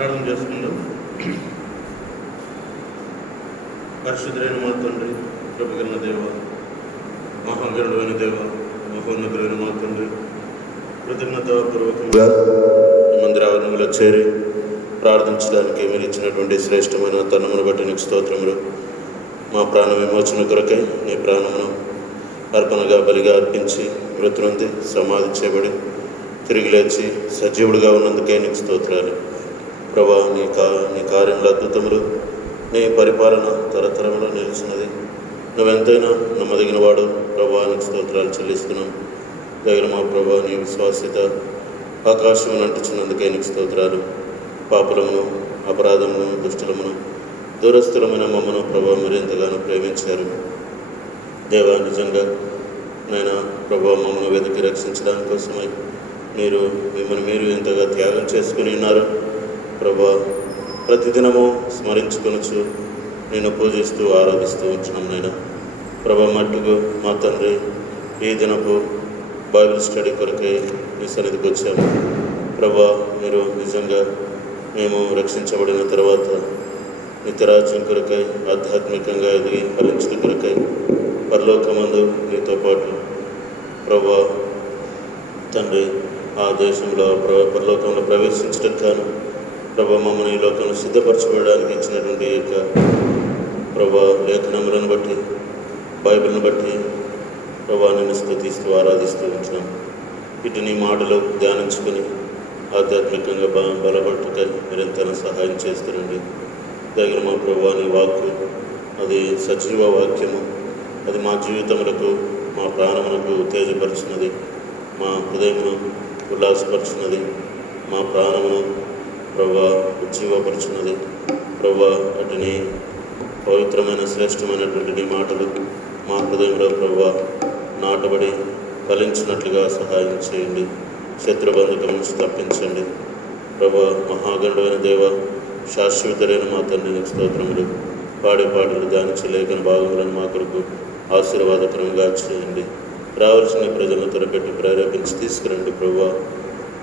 ప్రార్థన చేసుకుందాం. పరిశుద్ధులైన మా తండ్రి, కృపగల దేవ, మహాగణుడైన దేవ, మహోన్నతులైన మా తండ్రి, కృతజ్ఞతాపూర్వకంగా మందిరావరణంలో చేరి ప్రార్థించడానికి మీరు ఇచ్చినటువంటి శ్రేష్టమైన తరుణమును బట్టి నీకు స్తోత్రములు. మా ప్రాణ విమోచన కొరకై నీ ప్రాణమును అర్పణగా బలిగా అర్పించి మృతునుంది సమాధి చేయబడి తిరిగి లేచి సజీవుడిగా ఉన్నందుకే నీకు స్తోత్రాలు. ప్రభా, నీ కార్యముల అద్భుతములు, నీ పరిపాలన తరతరములో నిలిచినది. నువ్వెంతైనా నమ్మదగిన వాడు ప్రభా, నీకు స్తోత్రాలు చెల్లిస్తున్నాం. దగ్గర మా ప్రభా, నీ విశ్వాస్యత ఆకాశమును అంటుచున్నందుకే నీకు స్తోత్రాలు. పాపులమును, అపరాధమును, దుష్టులమును, దూరస్థులమైన మమ్మను ప్రభా మీరు ఎంతగానో ప్రేమించారు. దేవా, నిజంగా నాయన ప్రభా, మమ్మల్ని వెతికి రక్షించడానికి కోసమై మిమ్మల్ని మీరు ఎంతగా త్యాగం చేసుకుని ఉన్నారు ప్రభా. ప్రతిదినము స్మరించుకొనొచ్చు నేను పూజిస్తూ ఆరాధిస్తూ ఉంటున్నాం నాయన ప్రభా. మట్టుకు మా తండ్రి, ఈ దినపు బైబిల్ స్టడీ కొరకై మీ సన్నిధికి వచ్చాము ప్రభా. మీరు నిజంగా మేము రక్షించబడిన తర్వాత నిత్యరాజ్యం కొరకై ఆధ్యాత్మికంగా ఎదిగి ఫలించడం కొరకై పరలోకమందు నీతో పాటు ప్రభా తండ్రి ఆ దేశంలో పరలోకంలో ప్రవేశించడం కాను ప్రభా మమ్మల్ని ఈ లోకంలో సిద్ధపరచబడడానికి ఇచ్చినటువంటి యొక్క ప్రభా లేఖనములను బట్టి, బైబిల్ని బట్టి ప్రభా నిన్ను స్తుతిస్తూ ఆరాధిస్తూ ఉంటున్నాం. ఇటు నీ మాటలు ధ్యానించుకుని ఆధ్యాత్మికంగా బలపట్టుకై మీరెంతైనా సహాయం చేస్తారండి. దగ్గర మా ప్రభా, నీ వాక్కు అది సజీవ వాక్యము, అది మా జీవితములకు, మా ప్రాణములకు ఉత్తేజపరిచినది, మా హృదయమును ఉల్లాసపరిచినది, మా ప్రాణమును ప్రభా ఉజ్జీవపరిచినది ప్రభా. అటుని పవిత్రమైన శ్రేష్టమైనటువంటి నీ మాటలు మా హృదయంలో ప్రభా నాటబడి ఫలించినట్లుగా సహాయం చేయండి. శత్రుబంధకం నుంచి తప్పించండి ప్రభా. మహాగణుడైన దేవ, శాశ్వతుడైన మా తండ్రి నీకు స్తోత్రములు. పాడే పాటలు ధ్యానించి లేఖన భాగములను మా కొరకు ఆశీర్వాదకరంగా చేయండి. రావాల్సిన ప్రజలను త్వరపెట్టి ప్రేరేపించి తీసుకురండి ప్రభా.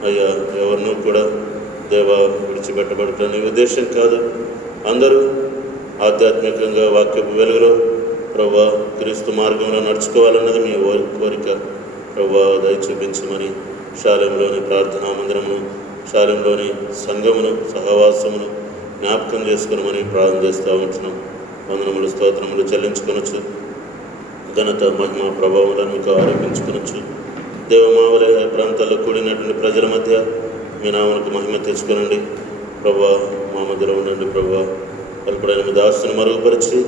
అయ్యా, ఎవరినూ కూడా దేవా విడిచిపెట్టబడటం నీ ఉద్దేశం కాదు. అందరూ ఆధ్యాత్మికంగా వాక్యపు వెలుగులో ప్రభా క్రీస్తు మార్గంలో నడుచుకోవాలన్నది మీ కోరిక ప్రభా. దయ చూపించమని శాలెంలోని ప్రార్థనా మందిరమును, శాలెంలోని సంఘమును, సహవాసమును జ్ఞాపకం చేసుకునమని ప్రార్థన చేస్తూ ఉంటున్నాం. వందనములు, స్తోత్రములు చెల్లించుకొనొచ్చు. ఘనత, మహిమ, ప్రభావాలను మీకు ఆరోపించుకొనొచ్చు. దేవమావలయ ప్రాంతాల్లో కూడినటువంటి ప్రజల మధ్య మీ నామకు మహిమ తెచ్చుకొనండి ప్రభా. మా మధ్యలో ఉండండి ప్రభా. అల్పుడైన మీ దాసుని మరుగుపరిచి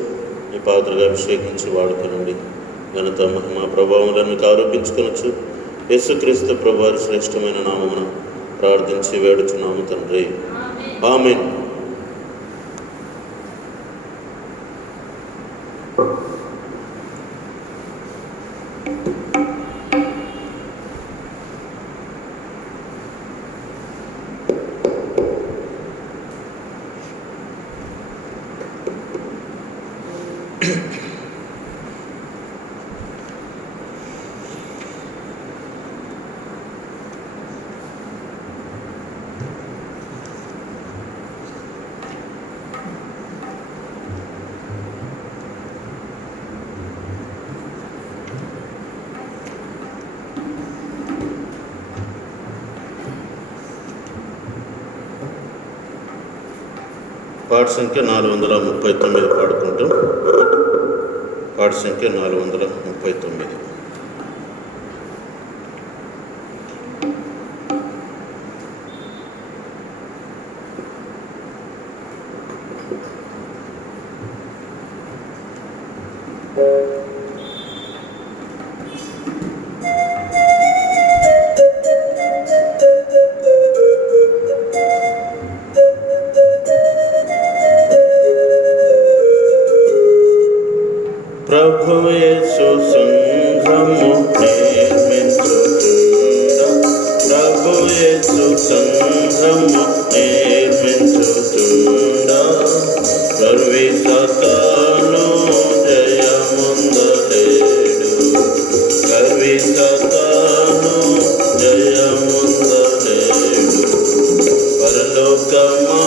మీ పాత్రగా అభిషేకించి వాడుకొనండి. ఘనత, మహిమ, ప్రభావాలను మీకు ఆరోపించుకొనొచ్చు. యేసుక్రీస్తు ప్రభు శ్రేష్టమైన నామమున ప్రార్థించి వేడుచున్నాము తండ్రి, ఆమేన్. పాట సంఖ్య 439 పాడుకుంటాం. పాట సంఖ్య 439. ప్రభు యేసు సంఘము నిర్మించుచుండ, ప్రభు యేసు సంఘము నిర్మించుచుండ, సర్వీ సతాను జయముందలేడు, సర్వీ సతాను జయముందలేడు. పరలోకమా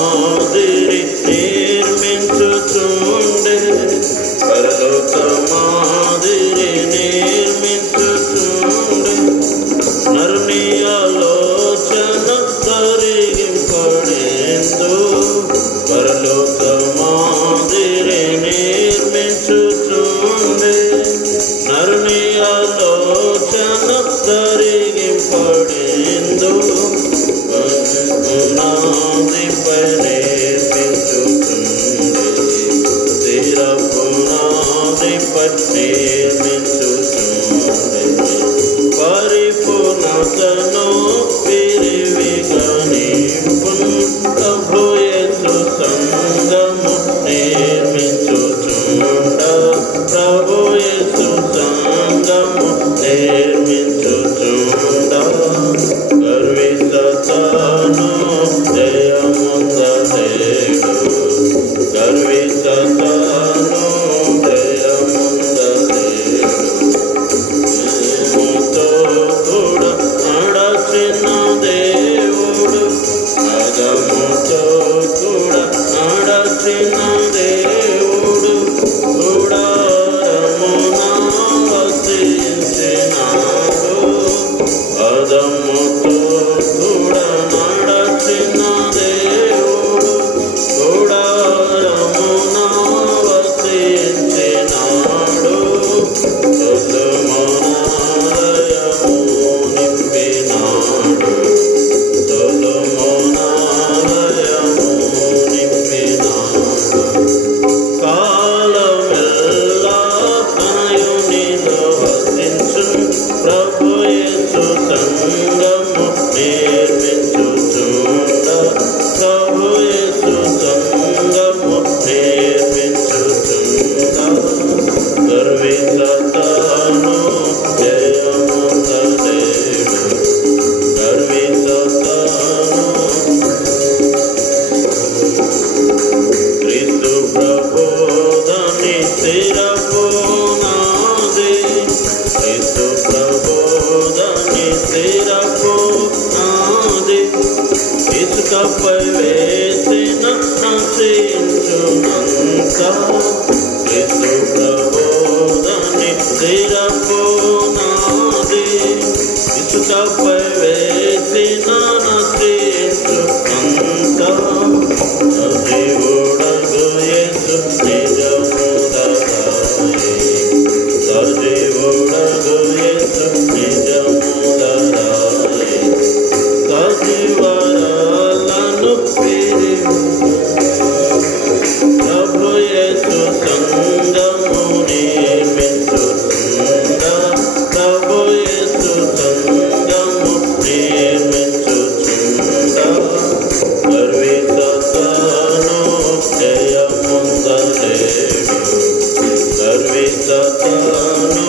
సతాను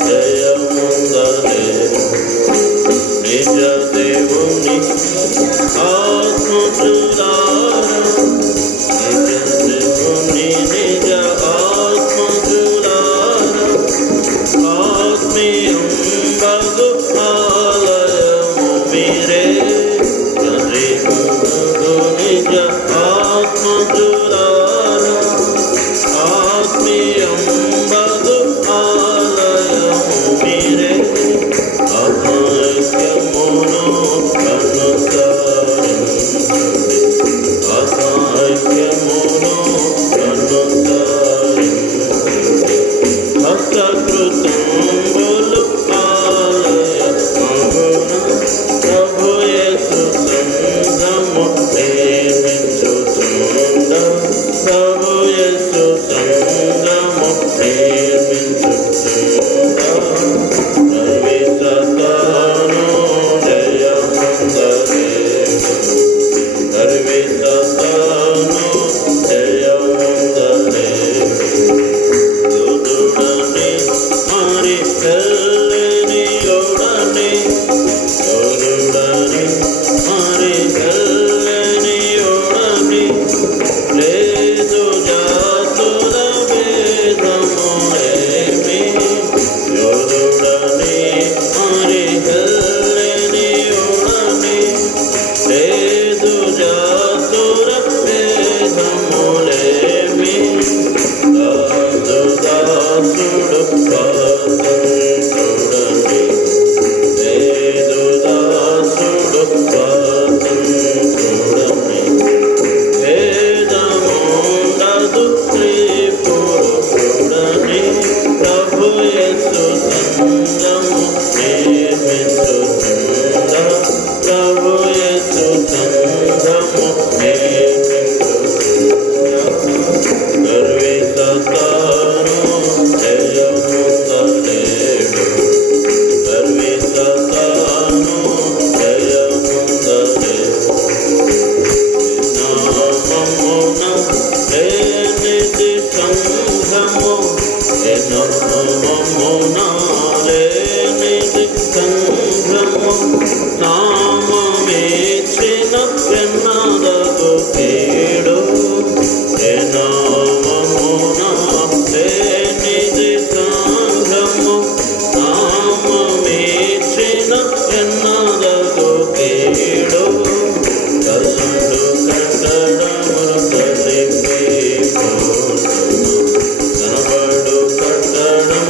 జయముందలే నిజ దేవుని ఆత్మజులారా నిజ దేవుని నిజ ఆత్మజులారా ఆత్మీయం బగు ఆలయము మీరే నిజ ఆత్మజులారా ఆత్మీయం బగు ఆలయము మీరే ఆత్మైక్యమును అనుసరించండి ఆత్మైక్యమును అనుసరించండి భక్తకృతంబులు ఆలయమగున ప్రభు యేసు సంఘము నిర్మించుచుండ ప్రభు యేసు సంఘము నిర్మించుచుండ సర్వసతాను జయముందలే సర్వసతాను జయముందలే యోధుడని మరి కల్లని యోడని యోధుడని మరి కల్లని యోడని లేదు జాతుల భేదములేమి యోధుడని మరి కల్లని యోడని లేదు జాతుల భేదములేమి దాసు దాసుడు స్వాతంత్రుడని లేదు దాసుడు స్వాతంత్రుడని వేదముండదు స్త్రీ పురుషుడని ప్రభు యేసు సంఘము నిర్మించుచుండ ప్రభు యేసు సంఘము నిర్మించుచుండ సర్వసతాను జయముందలేడు సర్వసతాను జయముందలేడు నామమున లేనిది సంఘము నామమున లేనిది సంఘము నామమిచ్చిన వెన్నదగు కీడు నామమున లేనిది సంఘము నామమిచ్చిన వెన్నదగు కీడు కల్లు కట్టడములు కలిపి కనబడు కట్టడం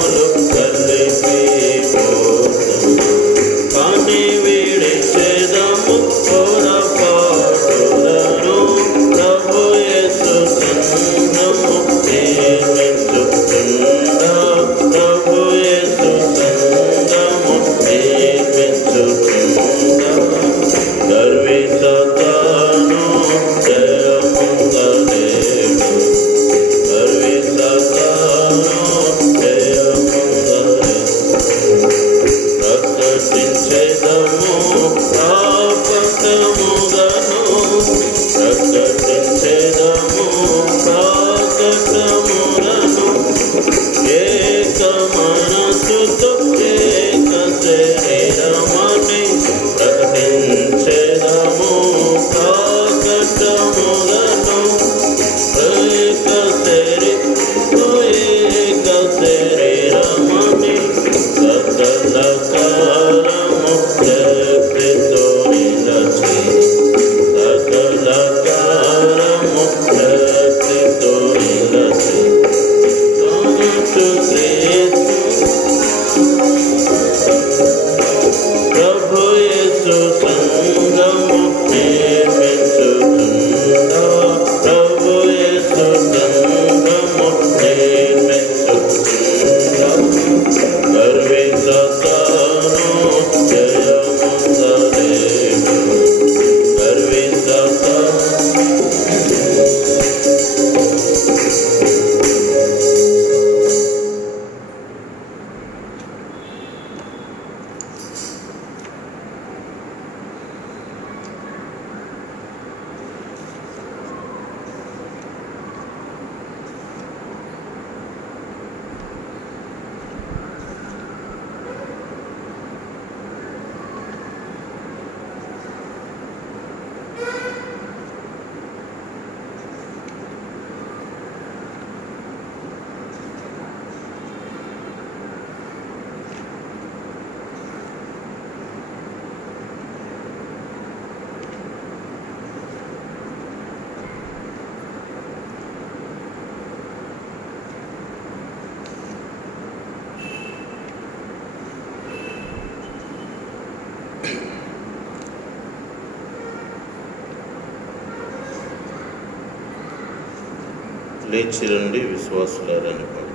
లేచి రండి విశ్వాసులారని పాడు.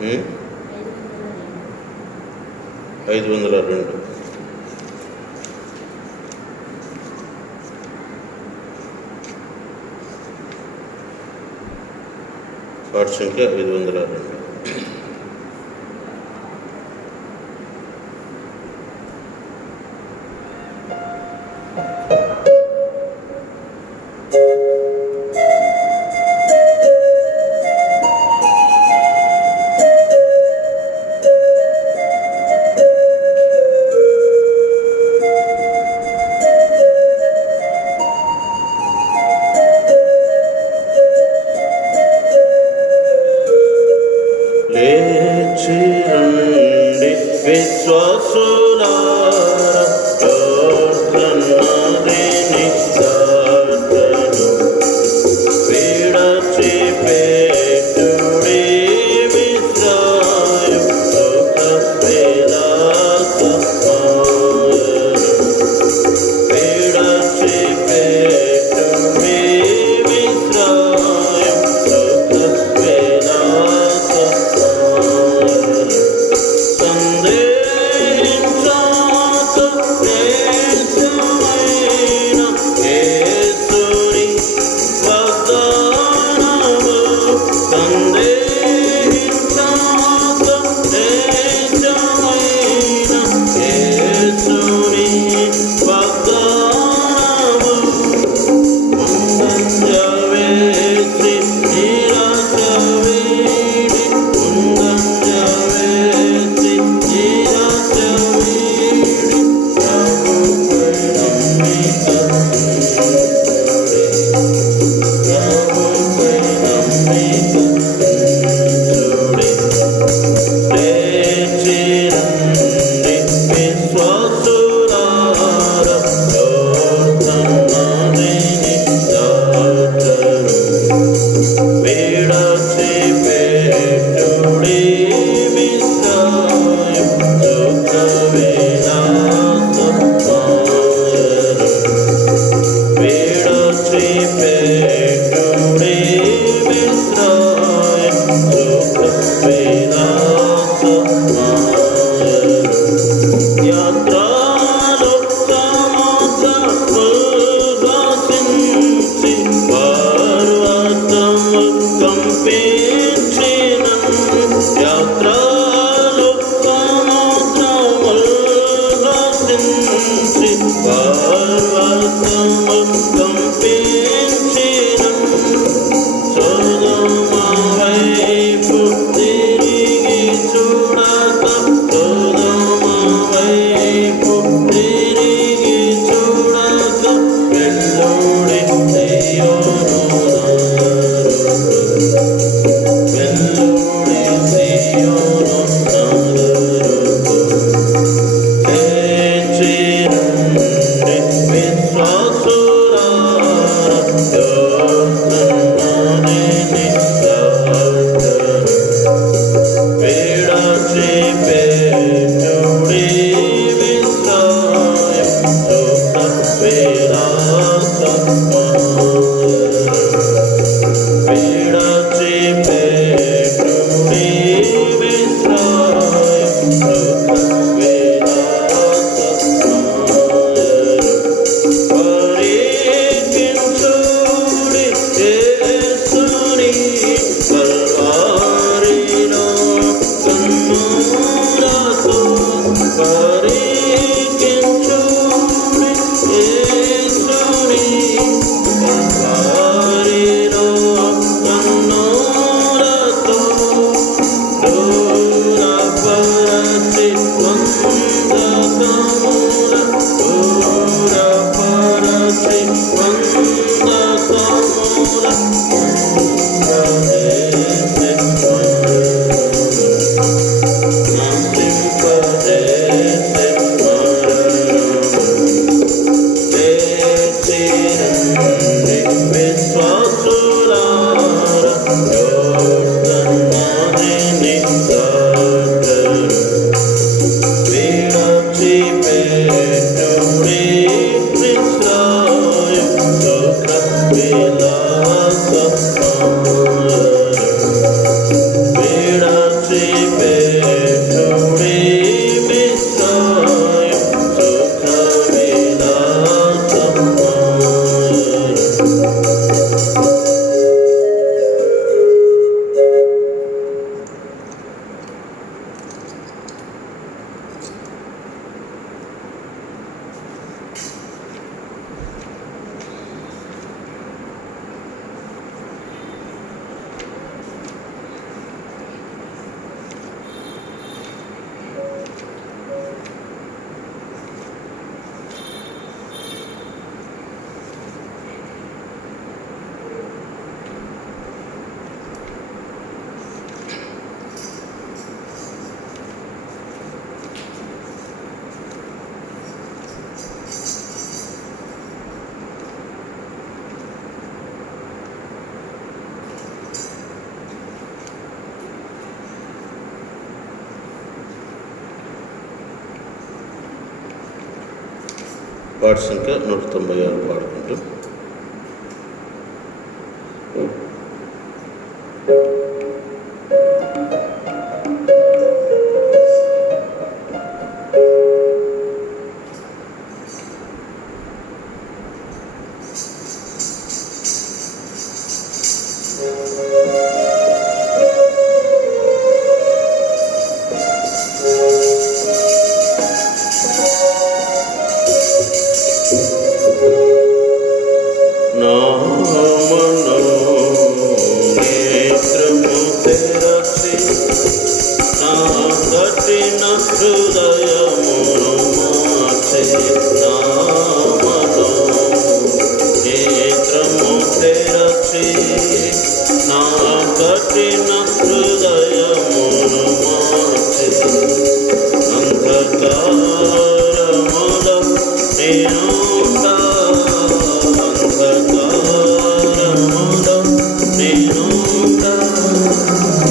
$502. 502. పాట సంఖ్య 502. లేచి రండి విశ్వాసులారా, యోర్దానదిని దాటెను. విడిచిపెట్టుడి మిస్రాయిము, సుఖ విలాస మాయను. విడిచిపెట్టుడి మిస్రాయిము, సుఖ విలాస మాయను. సందేహించాక శ్రేష్టమైన యేసుని వాగ్దానము. సందేహించాక శ్రేష్టమైన యేసుని వాగ్దానము. ముందంజ వేసి నిరాశ వీడి, ముందంజ వేసి నిరాశ వీడి, ప్రభుపై నమ్మిక ఉంచుడి, ప్రభుపై నమ్మిక ఉంచుడి. లేచి రండి విశ్వాసులారా, యోర్దానదిని దాటెను. విడిచిపెట్టుడి మిస్రాయిము, సుఖ విలాస మాయను. విడిచిపెట్టుడి మిస్రాయిము, సుఖ విలాస మాయను. యాత్రలో సముద్రము భాసించి, పర్వతము కంపించినను. యాత్రలో సముద్రము భాసించి, పర్వతము కంపించినను. సొదొమ వైపు తిరిగి చూడక, సొదొమ వైపు తిరిగి చూడక, వెల్లుడి సీయోను నారుడు, వెల్లుడి సీయోను నారుడు. లేచి రండి విశ్వాసులారా, యోర్దానదిని దాటెను. విడిచిపెట్టుడి మిస్రాయిము, సుఖ విలాస మాయను. విడిచిపెట్టుడి పాట సంఖ్య 196 పాడుకుంటూ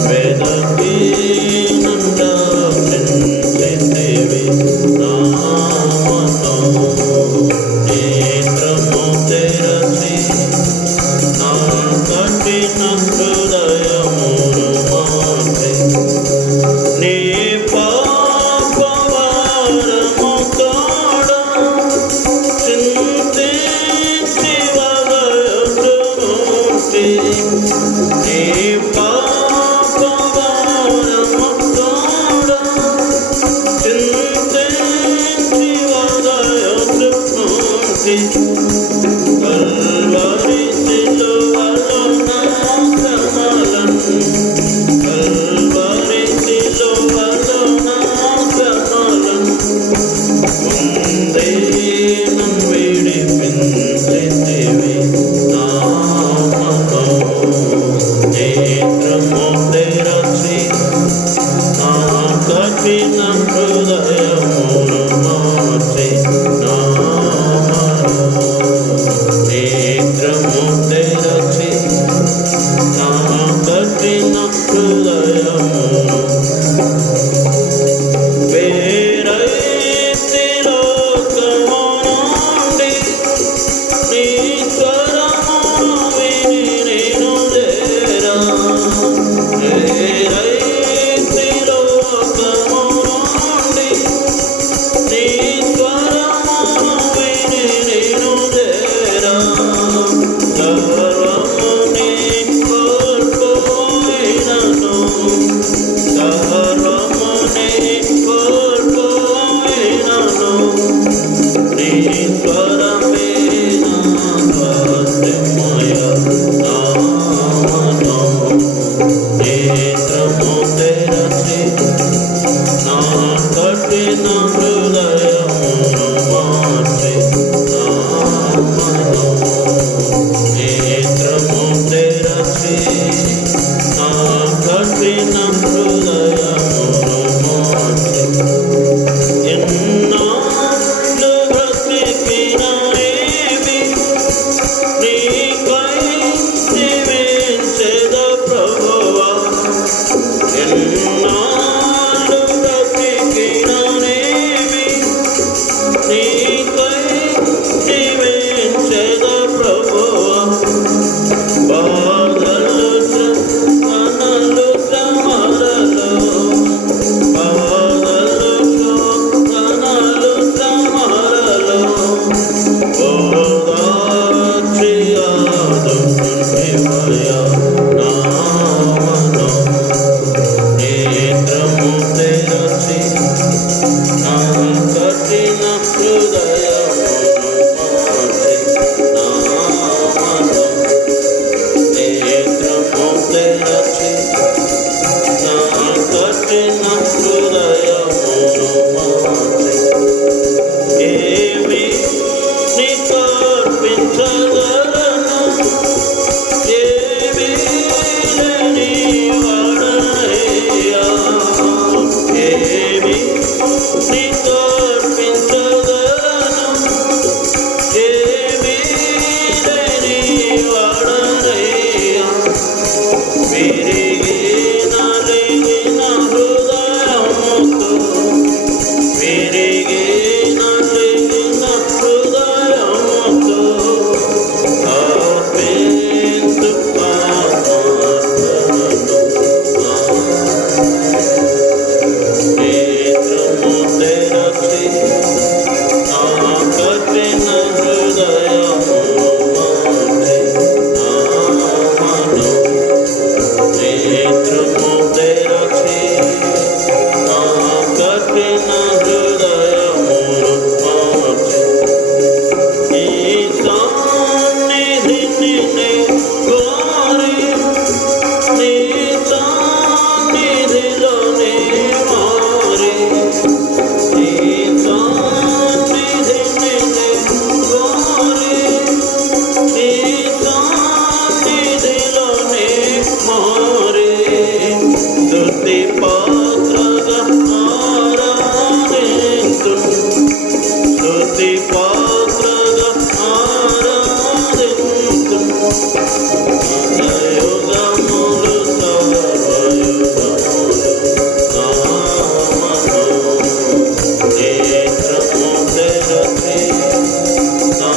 వేద నేత్రము తెరచి నా కఠిన హృదయమును మార్చి నీ సన్నిధిని నే కోరి నీ సన్నిధిలోనే మారి నీ సన్నిధిని నే కోరి నీ సన్నిధిలోనే మారి స్తుతి పాత్రగా ఆరాధింతు స్తుతి పాత్రగా ఆరాధింతు యుగములు సర్వయుగములు నామము నేత్రము తెరచి నా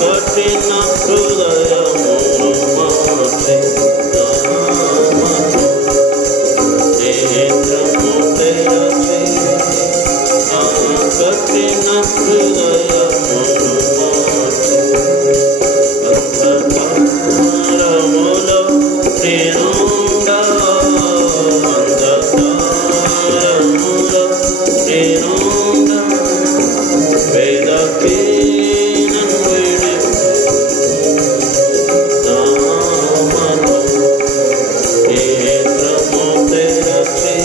కఠిన హృదయమును మార్చి నామము నేత్రము తెరచి నా కఠిన హృదయమును మార్చి అంధకారములో నేనుండా అంధకారములో నేనుండా వేదకి నన్ను విడిచి నామము నేత్రము తెరచి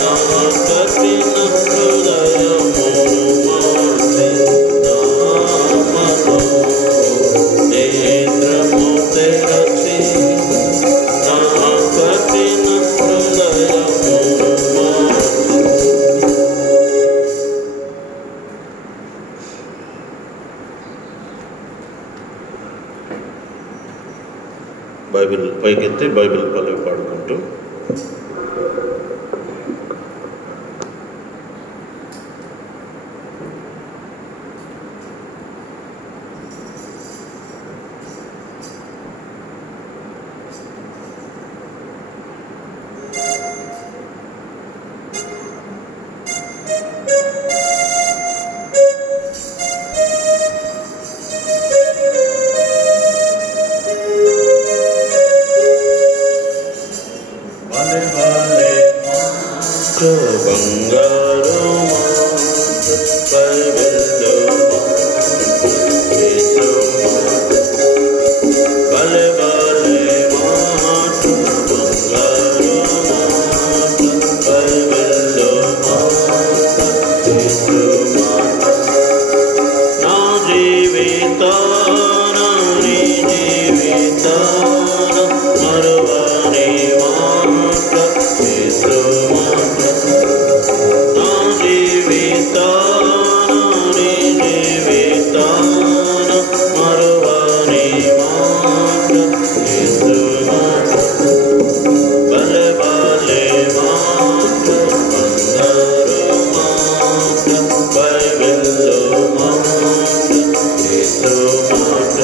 నా కఠిన హృదయమును మార్చి నామము నేత్రము తెరచి నా కఠిన హృదయమును మార్చి బైబిల్ పైకెత్తి బైబిల్ పల్లవి పాడుకుంటూ బంగారు బైబిల్లో బలే బలే మాట బంగారు మాట బైబిల్లో నా జీవితాన నీ జీవితాన మరువని మాట యేసు మాట నా జీవితాన నీ జీవితాన మరువని మాట యేసు మాట బలే బలే మాట బంగారు మాట బైబిల్లో మాట యేసు మాట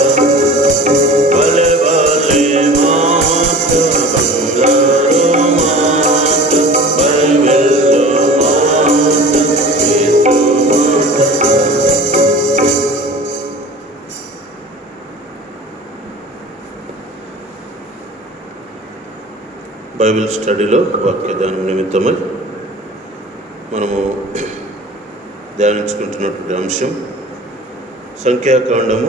బలే బలే మాట బంగారు మాట బైబిల్లో మాట యేసు మాట బైబిల్ స్టడీలో వాక్యదానం నిమిత్తమై మనము ధ్యానించుకుంటున్నటువంటి అంశం సంఖ్యాకాండము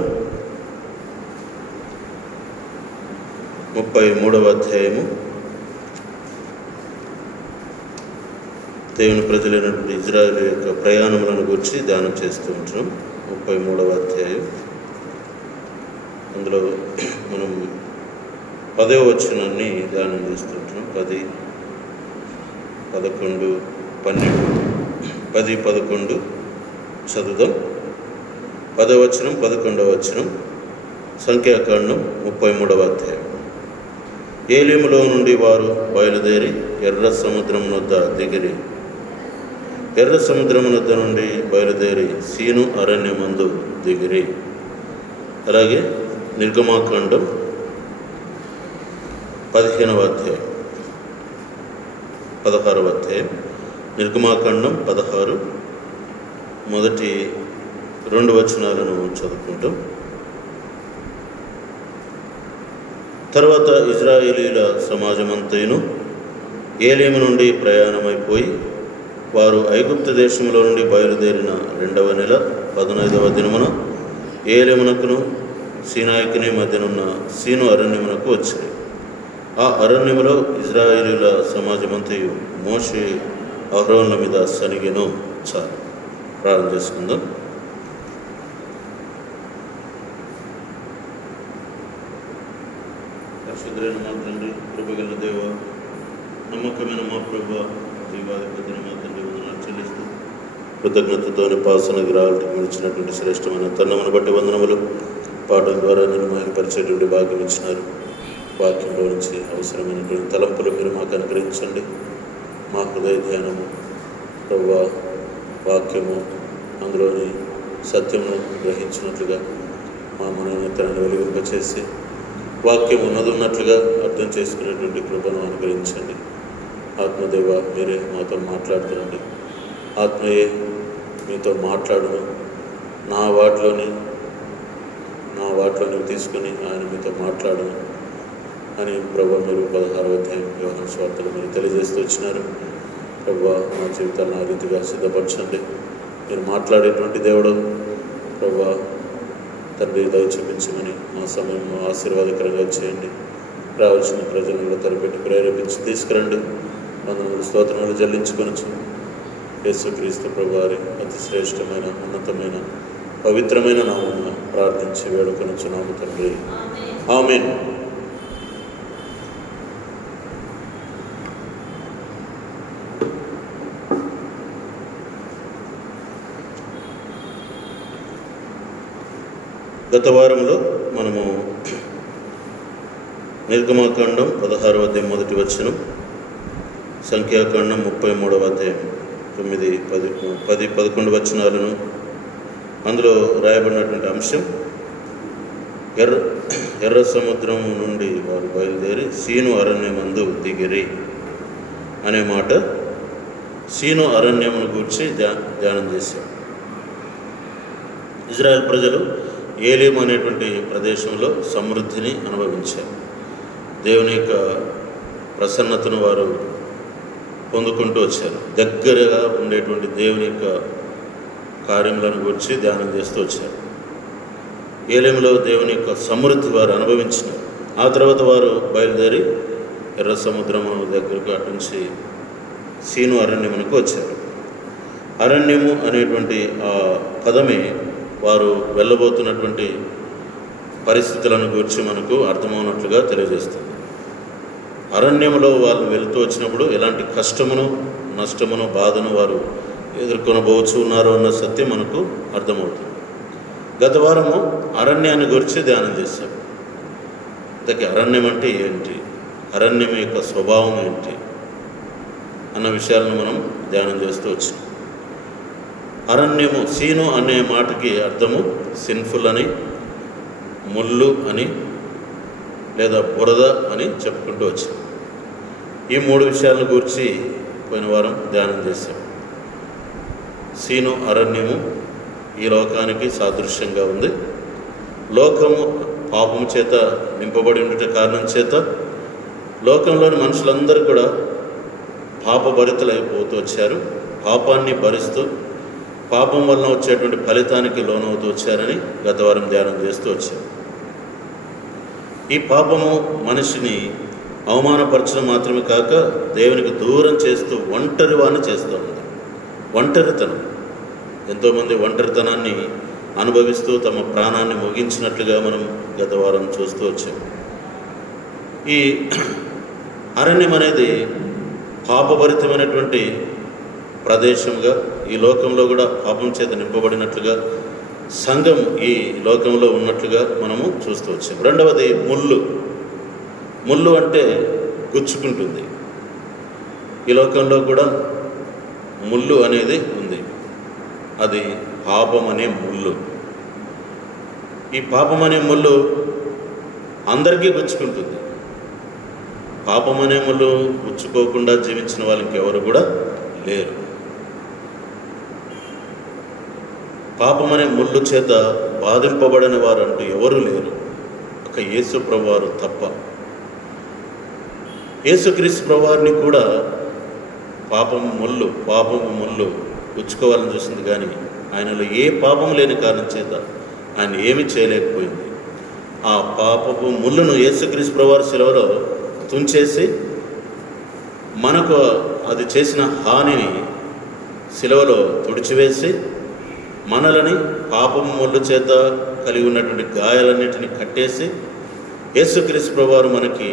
33వ అధ్యాయము. దేవుని ప్రజలైనటువంటి ఇజ్రాయేలు యొక్క ప్రయాణములను గురించి ధ్యానం చేస్తూ ఉంటున్నాం. 33వ అధ్యాయం. అందులో మనం 10వ వచనాన్ని ధ్యానం చేస్తుంటున్నాం. 10, 11, 12, 10, 11 చదువుదాం. 10వ వచనం, 11వ వచనం. సంఖ్యాకాండం 33వ అధ్యాయం. ఏలీములో నుండి వారు బయలుదేరి ఎర్ర సముద్రం వద్ద దిగిరి. ఎర్ర సముద్రం వద్ద నుండి బయలుదేరి సీను అరణ్యమందు దిగిరి. అలాగే నిర్గమాకాండం 15వ అధ్యాయం, 16వ అధ్యాయం. నిర్గమాకాండం 16 మొదటి 2 వచనాలను చదువుకుంటాం. తర్వాత ఇజ్రాయేలీల సమాజమంతయును ఏలీము నుండి ప్రయాణమైపోయి వారు ఐగుప్తు దేశంలో నుండి బయలుదేరిన 2వ నెల 15వ దినమున ఏలీమునకును సీనాయికిని మధ్యనున్న సీను అరణ్యమునకు వచ్చాయి. ఆ అరణ్యములో ఇజ్రాయేలీల సమాజమంతయు మోషే అహరోనుల మీద సనిగెను. చాలు, ప్రారంభం చేసుకుందాం. పరిశుద్ధులైన మా తండ్రి, కృపగల దేవ, నమ్మకమైన మా ప్రభువా, జీవాధిపతిని మా తండ్రి వందనాలు చెల్లిస్తూ కృతజ్ఞతతో పాసన గ్రహాలకు ఇచ్చినటువంటి శ్రేష్టమైన తన్నమును బట్టి వందనములు. పాటల ద్వారా నేను మహిమపరిచేటువంటి భాగ్యం ఇచ్చినారు. వాక్యంలో నుంచి అవసరమైనటువంటి తలంపులు మీరు మాకు అనుగ్రహించండి. మా హృదయ ధ్యానము ప్రభువా, వాక్యము అందులోని సత్యమును గ్రహించినట్లుగా మా మనోనేతరాన్ని వెలిగింపచేసి వాక్యం ఉన్నట్లుగా అర్థం చేసుకునేటువంటి కృపను అనుగ్రహించండి. ఆత్మదేవ, మీరే మాతో మాట్లాడుతుండండి. ఆత్మయే మీతో మాట్లాడును. నా వాటిలోని తీసుకుని ఆయన మీతో మాట్లాడును అని ప్రభువా మీరు 16వ అధ్యాయం యోహాను సువార్తలో మీరు తెలియజేస్తూ వచ్చినారు. ప్రభువా, మా జీవితాలను ఆ రీతిగా సిద్ధపరచండి. మీరు మాట్లాడేటువంటి దేవుడు ప్రభువా తండ్రి, దయ చూపించమని మా సమయంలో ఆశీర్వాదకరంగా చేయండి. రావాల్సిన ప్రజలను తలపెట్టి ప్రేరేపించి తీసుకురండి. వందనములు స్తోత్రములు చెల్లించుకొనొచ్చు యేసుక్రీస్తు ప్రభువారి అతి శ్రేష్టమైన ఉన్నతమైన పవిత్రమైన నామమున ప్రార్థించి వేడుకొనుచున్నాము తండ్రి, ఆమేన్. గత వారంలో మనము నిర్గమాకాండం 16వ అధ్యాయం 1వ వచనం, సంఖ్యాకాండం 33వ అధ్యాయం 9, 10, 11 వచనాలను అందులో రాయబడినటువంటి అంశం ఎర్ర సముద్రం నుండి వారు బయలుదేరి సీను అరణ్యమందు దిగిరి అనే మాట సీను అరణ్యమును గూర్చి ధ్యానం చేశాం. ఇజ్రాయెల్ ప్రజలు ఏలీము అనేటువంటి ప్రదేశంలో సమృద్ధిని అనుభవించారు. దేవుని యొక్క ప్రసన్నతను వారు పొందుకుంటూ వచ్చారు. దగ్గరగా ఉండేటువంటి దేవుని యొక్క కార్యములను గురించి ధ్యానం చేస్తూ వచ్చారు. ఏలీములో దేవుని యొక్క సమృద్ధి వారు అనుభవించినారు. ఆ తర్వాత వారు బయలుదేరి ఎర్ర సముద్రము దగ్గరకు అటు నుంచి సీను అరణ్యమునకు వచ్చారు. అరణ్యము అనేటువంటి ఆ పదమే వారు వెళ్ళబోతున్నటువంటి పరిస్థితులను గురించి మనకు అర్థమవునట్లుగా తెలియజేస్తుంది. అరణ్యంలో వాళ్ళు వెళుతూ వచ్చినప్పుడు ఎలాంటి కష్టమును, నష్టమును, బాధను వారు ఎదుర్కొనబోచు ఉన్నారో అన్న సత్యం మనకు అర్థమవుతుంది. గత వారము అరణ్యాన్ని గురించి ధ్యానం చేశాం. ఇంతకీ అరణ్యం అంటే ఏంటి, అరణ్యం యొక్క స్వభావం ఏంటి అన్న విషయాలను మనం ధ్యానం చేస్తూ వచ్చినాం. అరణ్యము, సీను అనే మాటకి అర్థము సిన్ఫుల్ అని, ముళ్ళు అని, లేదా బురద అని చెప్పుకుంటూ వచ్చాం. ఈ 3 విషయాల గురించి పోయిన వారం ధ్యానం చేశాం. సీను అరణ్యము ఈ లోకానికి సాదృశ్యంగా ఉంది. లోకము పాపం చేత నింపబడి ఉండే కారణం చేత లోకంలోని మనుషులందరూ కూడా పాపభరితులైపోతూ వచ్చారు. పాపాన్ని భరిస్తూ పాపం వలన వచ్చేటువంటి ఫలితానికి లోనవుతూ వచ్చారని గత వారం ధ్యానం చేస్తూ వచ్చారు. ఈ పాపము మనిషిని అవమానపరచడం మాత్రమే కాక దేవునికి దూరం చేస్తూ ఒంటరివాణ్ణి చేస్తూ ఉంది. ఒంటరితనం, ఎంతోమంది ఒంటరితనాన్ని అనుభవిస్తూ తమ ప్రాణాన్ని ముగించినట్లుగా మనం గత వారం చూస్తూ వచ్చాం. ఈ అరణ్యం అనేది పాపభరితమైనటువంటి ప్రదేశంగా, ఈ లోకంలో కూడా పాపం చేత నింపబడినట్లుగా సంఘం ఈ లోకంలో ఉన్నట్లుగా మనము చూస్తూ వచ్చాం. రెండవది ముళ్ళు. ముళ్ళు అంటే గుచ్చుకుంటుంది. ఈ లోకంలో కూడా ముళ్ళు అనేది ఉంది. అది పాపం అనే ముళ్ళు. ఈ పాపం అనే ముళ్ళు అందరికీ గుచ్చుకుంటుంది. పాపం అనే ముళ్ళు గుచ్చుకోకుండా జీవించిన వాళ్ళకి ఎవరు కూడా లేరు. పాపం అనే ముళ్ళు చేత బాధింపబడిన వారు అంటూ ఎవరు లేరు, ఒక యేసు ప్రభువారు తప్ప. యేసుక్రీస్తు ప్రభువారిని కూడా పాపము ముళ్ళు ఉచ్చుకోవాలని చూసింది, కానీ ఆయనలో ఏ పాపం లేని కారణం చేత ఆయన ఏమీ చేయలేకపోయింది. ఆ పాపపు ముళ్ళను యేసుక్రీస్తు ప్రభువారి శిలువలో తుంచేసి మనకు అది చేసిన హానిని శిలువలో తుడిచివేసి మనలని పాపము ముళ్ళు చేత కలిగి ఉన్నటువంటి గాయాలన్నింటినీ కట్టేసి యేసుక్రీస్తు ప్రభువారు మనకి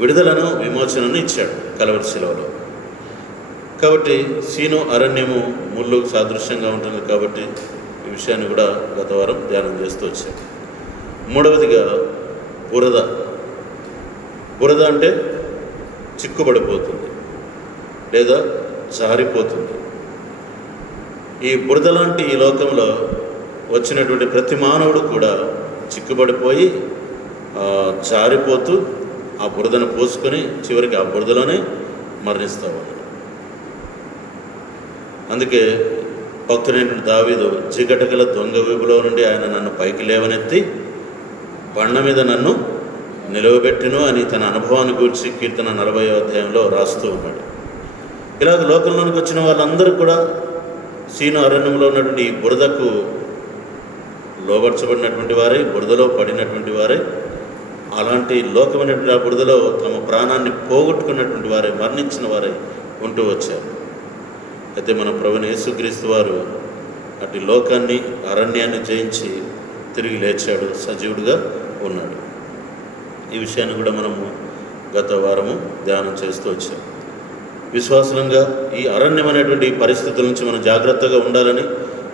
విడుదలను విమోచనను ఇచ్చాడు కలవరి శిలువలో. కాబట్టి సీను అరణ్యము ముళ్ళు సాదృశ్యంగా ఉంటుంది కాబట్టి ఈ విషయాన్ని కూడా గత వారం ధ్యానం చేస్తూ వచ్చాం. మూడవదిగా బురద అంటే చిక్కుబడిపోతుంది లేదా జారిపోతుంది. ఈ బురద లాంటి ఈ లోకంలో వచ్చినటువంటి ప్రతి మానవుడు కూడా చిక్కుబడిపోయి జారిపోతూ ఆ బురదను పోసుకొని చివరికి ఆ బురదలోనే మరణిస్తూ ఉన్నాడు. అందుకే భక్తుడైనటువంటి దావీదు, జిగటగల దొంగ వీపులో నుండి ఆయన నన్ను పైకి లేవనెత్తి బండ మీద నన్ను నిలవబెట్టును అని తన అనుభవాన్ని గూర్చి కీర్తన 40వ అధ్యాయంలో రాస్తూ ఉన్నాడు. ఇలాగ లోకంలోనికి వచ్చిన వాళ్ళందరూ కూడా సీను అరణ్యంలో ఉన్నటువంటి ఈ బురదకు లోబర్చబడినటువంటి వారే, బురదలో పడినటువంటి వారే, అలాంటి లోకమైనటువంటి ఆ బురదలో తమ ప్రాణాన్ని పోగొట్టుకున్నటువంటి వారే, మరణించిన వారే ఉంటూ వచ్చారు. అయితే మన ప్రభువైన యేసుక్రీస్తు వారు అటు లోకాన్ని, అరణ్యాన్ని జయించి తిరిగి లేచాడు, సజీవుడిగా ఉన్నాడు. ఈ విషయాన్ని కూడా మనము గత వారము ధ్యానం చేస్తూ వచ్చాం. విశ్వాసంగా ఈ అరణ్యం అనేటువంటి పరిస్థితుల నుంచి మనం జాగ్రత్తగా ఉండాలని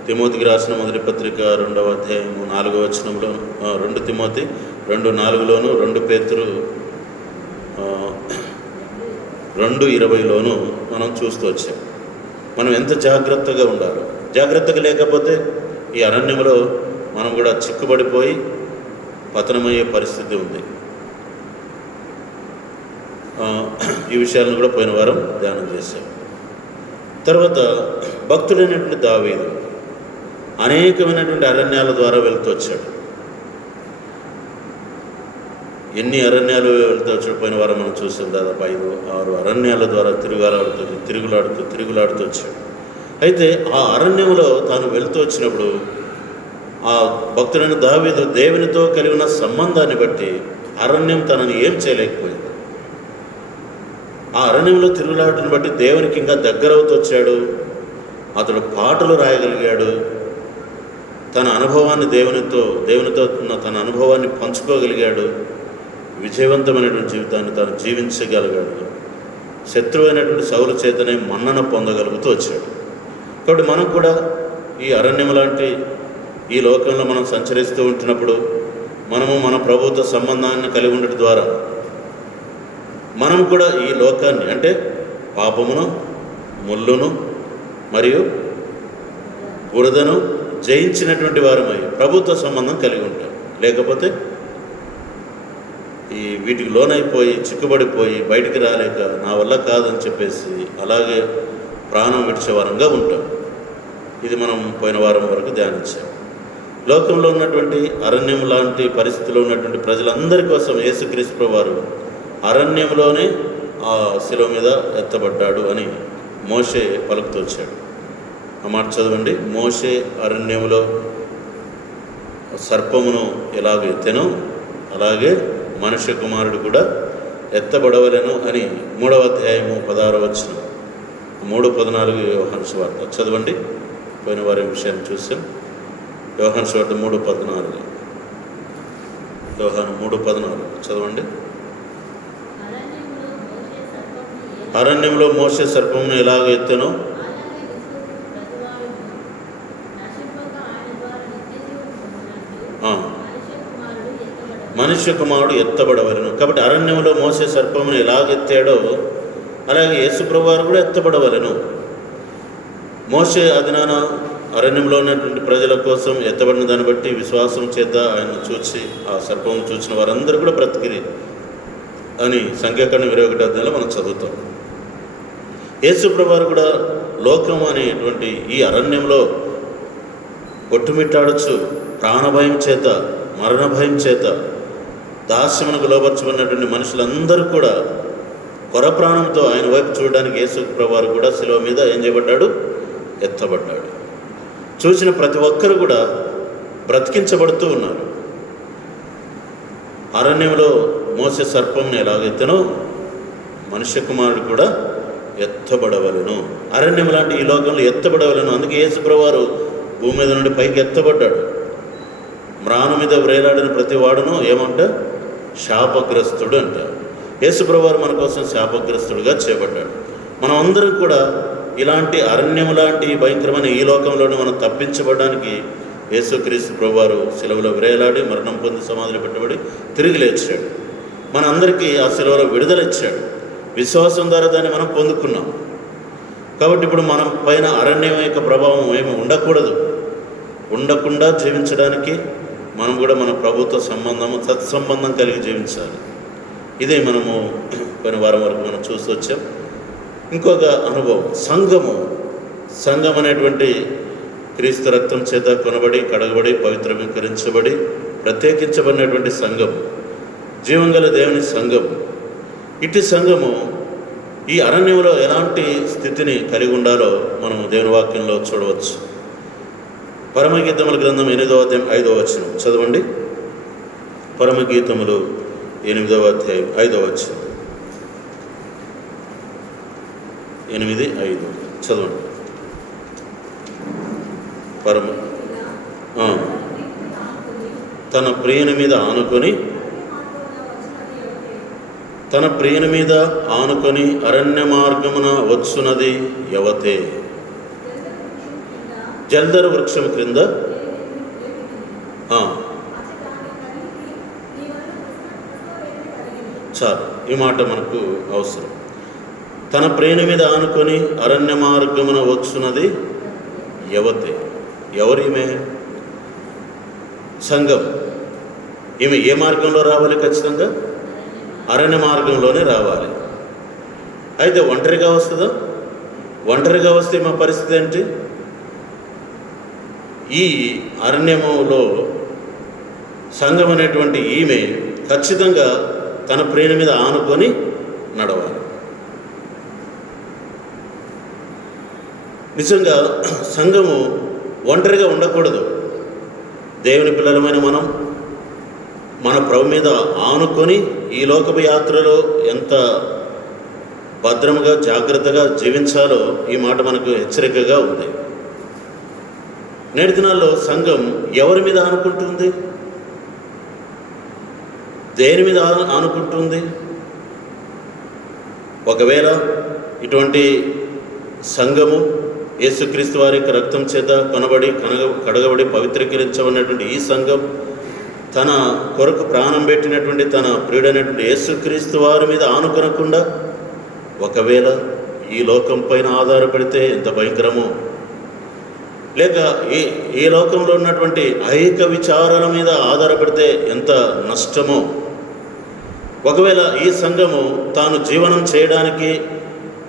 తిమోతికి రాసిన మొదటి పత్రిక 2వ అధ్యాయము 4వ వచనంలో, 2 తిమోతి 2:4లోను, 2 పేతురు 2:20లోను మనం చూస్తూ వచ్చాం. మనం ఎంత జాగ్రత్తగా ఉండాలో. జాగ్రత్తగా లేకపోతే ఈ అరణ్యంలో మనం కూడా చిక్కుబడిపోయి పతనమయ్యే పరిస్థితి ఉంది. ఈ విషయాలను కూడా పోయిన వారం ధ్యానం చేశాం. తర్వాత భక్తుడైనటువంటి దావీదు అనేకమైనటువంటి అరణ్యాల ద్వారా వెళ్తూ వచ్చాడు. ఎన్ని అరణ్యాలు వెళ్తూ వచ్చాడు పోయిన వారం మనం చూసాం. దాదాపు 5-6 అరణ్యాల ద్వారా తిరుగులాడుతూ వచ్చాడు. అయితే ఆ అరణ్యంలో తాను వెళ్తూ వచ్చినప్పుడు ఆ భక్తుడైన దావీదు దేవునితో కలిగి ఉన్న సంబంధాన్ని బట్టి అరణ్యం తనని ఏం చేయలేకపోయింది. ఆ అరణ్యంలో తిరుగులాటను బట్టి దేవునికి ఇంకా దగ్గరవుతూ వచ్చాడు. అతడు పాటలు రాయగలిగాడు. తన అనుభవాన్ని దేవునితో ఉన్న తన అనుభవాన్ని పంచుకోగలిగాడు. విజయవంతమైనటువంటి జీవితాన్ని తాను జీవించగలిగాడు. శత్రువైనటువంటి సౌలు చేతనే మన్నన పొందగలుగుతూ వచ్చాడు. కాబట్టి మనం కూడా ఈ అరణ్యం లాంటి ఈ లోకంలో మనం సంచరిస్తూ ఉంటున్నప్పుడు మనము మన ప్రభుత్వ సంబంధాన్ని కలిగి ఉండటం ద్వారా మనం కూడా ఈ లోకాన్ని, అంటే పాపమును, ముళ్ళును మరియు బురదను జయించినటువంటి వారమై ప్రభుత్వ సంబంధం కలిగి ఉంటాం. లేకపోతే ఈ వీటికి లోనైపోయి చిక్కుబడిపోయి బయటికి రాలేక నా వల్ల కాదని చెప్పేసి అలాగే ప్రాణం విడిచే వారంగా ఉంటాం. ఇది మనం పోయిన వారం వరకు ధ్యానించాం. లోకంలో ఉన్నటువంటి అరణ్యం లాంటి పరిస్థితుల్లో ఉన్నటువంటి ప్రజలందరి కోసం యేసుక్రీస్తు వారు అరణ్యంలోనే ఆ శిలువ మీద ఎత్తబడ్డాడు అని మోషే పలుకుతూ వచ్చాడు. ఆ మాట చదవండి. మోషే అరణ్యంలో సర్పమును ఎలాగ ఎత్తెనో అలాగే మనుష్య కుమారుడు కూడా ఎత్తబడవలెను అని 3వ అధ్యాయము 16వ వచనం, 3:14 యోహాను సువార్త చదవండి. పోయిన వారి విషయాన్ని చూసాం. యోహాను సువార్త 3:14, యోహాను 3:14 చదవండి. అరణ్యంలో మోషే సర్పమును ఎలాగ ఎత్తెనో మనుష్య కుమారుడు ఎత్తబడవలెను. కాబట్టి అరణ్యంలో మోసే సర్పమును ఎలాగెత్తాడో అలాగే యేసుప్రభువు వారు కూడా ఎత్తబడవలెను. మోషే అదినాన అరణ్యంలో ఉన్నటువంటి ప్రజల కోసం ఎత్తబడిన దాన్ని బట్టి విశ్వాసం చేత ఆయన చూసి ఆ సర్పమును చూసిన వారందరూ కూడా బ్రతికిరి అని సంఖ్యాకాండం 21వ అధ్యాయంలో మనం చదువుతాం. యేసుప్రభువు వారు కూడా లోకం అనేటువంటి ఈ అరణ్యంలో కొట్టుమిట్టాడచ్చు ప్రాణభయం చేత, మరణ భయం చేత దాస్యమునకు లోపరచబడినటువంటి మనుషులందరూ కూడా కొర ప్రాణంతో ఆయన వైపు చూడడానికి యేసు ప్రభువారు కూడా శిలువ మీద ఏం చేయబడ్డాడు? ఎత్తబడ్డాడు. చూసిన ప్రతి ఒక్కరు కూడా బ్రతికించబడుతూ ఉన్నారు. అరణ్యంలో మోసే సర్పంను ఎలాగెత్తనో మనుష్య కుమారుడు కూడా ఎత్తబడవలను. అరణ్యం లాంటి ఈ లోకంలో ఎత్తబడవలను. అందుకే యేసు ప్రభువారు భూమి మీద నుండి పైకి ఎత్తబడ్డాడు. మ్రాను మీద వ్రేలాడిన ప్రతి వాడును ఏమంట? శాపగ్రస్తుడు అంట. యేసు ప్రభువారు మన కోసం శాపగ్రస్తుడుగా చేయబడ్డాడు. మనం అందరం కూడా ఇలాంటి అరణ్యం లాంటి భయంకరమైన ఈ లోకంలోనే మనం తప్పించబడడానికి యేసుక్రీస్తు ప్రభువారు శిలువలో వ్రేలాడి మరణం పొంది సమాధిలో పెట్టబడి తిరిగి లేచాడు. మన అందరికీ ఆ శిలువలో విడుదల ఇచ్చాడు. విశ్వాసం ద్వారా దాన్ని మనం పొందుకున్నాం. కాబట్టి ఇప్పుడు మనం పైన అరణ్యం యొక్క ప్రభావం ఏమి ఉండకుండా జీవించడానికి మనం కూడా మన ప్రభుత్వ సత్సంబంధం కలిగి జీవించాలి. ఇదే మనము పోయిన వారం వరకు మనం చూస్తూ వచ్చాం. ఇంకొక అనుభవం సంఘం అనేటువంటి క్రీస్తు రక్తం చేత కొనబడి కడగబడి పవిత్రీకరించబడి ప్రత్యేకించబడినటువంటి సంఘం, జీవంగల దేవుని సంఘం. ఇటు సంఘము ఈ అరణ్యంలో ఎలాంటి స్థితిని కలిగి ఉండాలో మనం దేవుని వాక్యంలో చూడవచ్చు. పరమగీతముల గ్రంథం 8వ అధ్యాయం 5వ వచనం చదవండి. పరమగీతములు 8వ అధ్యాయం 5వ వచనం. 8:5 చదవండి. తన ప్రియుని మీద ఆనుకొని అరణ్య మార్గమున వచ్చునది యవతే. జల్దర వృక్షం క్రింద చాలు, ఈ మాట మనకు అవసరం. తన ప్రియుని మీద ఆనుకొని అరణ్య మార్గమున వచ్చున్నది యవతే. ఎవరీమె? సంఘం. ఈమె ఏ మార్గంలో రావాలి? ఖచ్చితంగా అరణ్య మార్గంలోనే రావాలి. అయితే ఒంటరిగా వస్తుందా? ఒంటరిగా వస్తే మా పరిస్థితి ఏంటి? ఈ అరణ్యములో సంఘం అనేటువంటి ఈమె ఖచ్చితంగా తన ప్రియుని మీద ఆనుకొని నడవాలి. నిజంగా సంఘము ఒంటరిగా ఉండకూడదు. దేవుని పిల్లలమైన మనం మన ప్రభు మీద ఆనుకొని ఈ లోకపు యాత్రలో ఎంత భద్రముగా జాగ్రత్తగా జీవించాలో ఈ మాట మనకు హెచ్చరికగా ఉంది. నేటి దినాల్లో సంఘం ఎవరి మీద ఆనుకుంటుంది? దేని మీద ఆనుకుంటుంది? ఒకవేళ ఇటువంటి సంఘము యేసుక్రీస్తు వారి యొక్క రక్తం చేత కొనబడి కడగబడి పవిత్రీకరించబడినటువంటి ఈ సంఘం తన కొరకు ప్రాణం పెట్టినటువంటి తన ప్రియుడైనటువంటి యేసుక్రీస్తు వారి మీద ఆనుకొనకుండా ఒకవేళ ఈ లోకం పైన ఆధారపడితే ఎంత భయంకరమో, లేక ఈ లోకంలో ఉన్నటువంటి ఐహిక విచారాల మీద ఆధారపడితే ఎంత నష్టమో, ఒకవేళ ఈ సంఘము తాను జీవనం చేయడానికి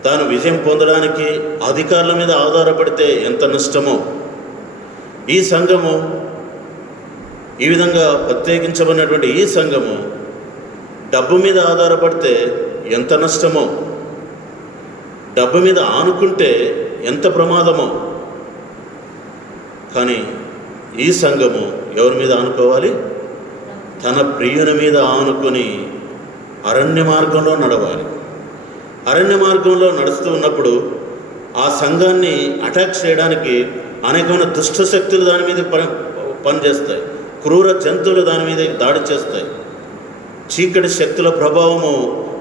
తాను విజయం పొందడానికి అధికారుల మీద ఆధారపడితే ఎంత నష్టమో, ఈ సంఘము ఈ విధంగా ప్రత్యేకించబడినటువంటి ఈ సంఘము డబ్బు మీద ఆధారపడితే ఎంత నష్టమో, డబ్బు మీద ఆనుకుంటే ఎంత ప్రమాదమో. కానీ ఈ సంఘము ఎవరి మీద ఆనుకోవాలి? తన ప్రియుని మీద ఆనుకొని అరణ్య మార్గంలో నడవాలి. అరణ్య మార్గంలో నడుస్తూ ఉన్నప్పుడు ఆ సంఘాన్ని అటాక్ చేయడానికి అనేకమైన దుష్ట శక్తులు దాని మీద పనిచేస్తాయి. క్రూర జంతువులు దాని మీద దాడి చేస్తాయి. చీకటి శక్తుల ప్రభావము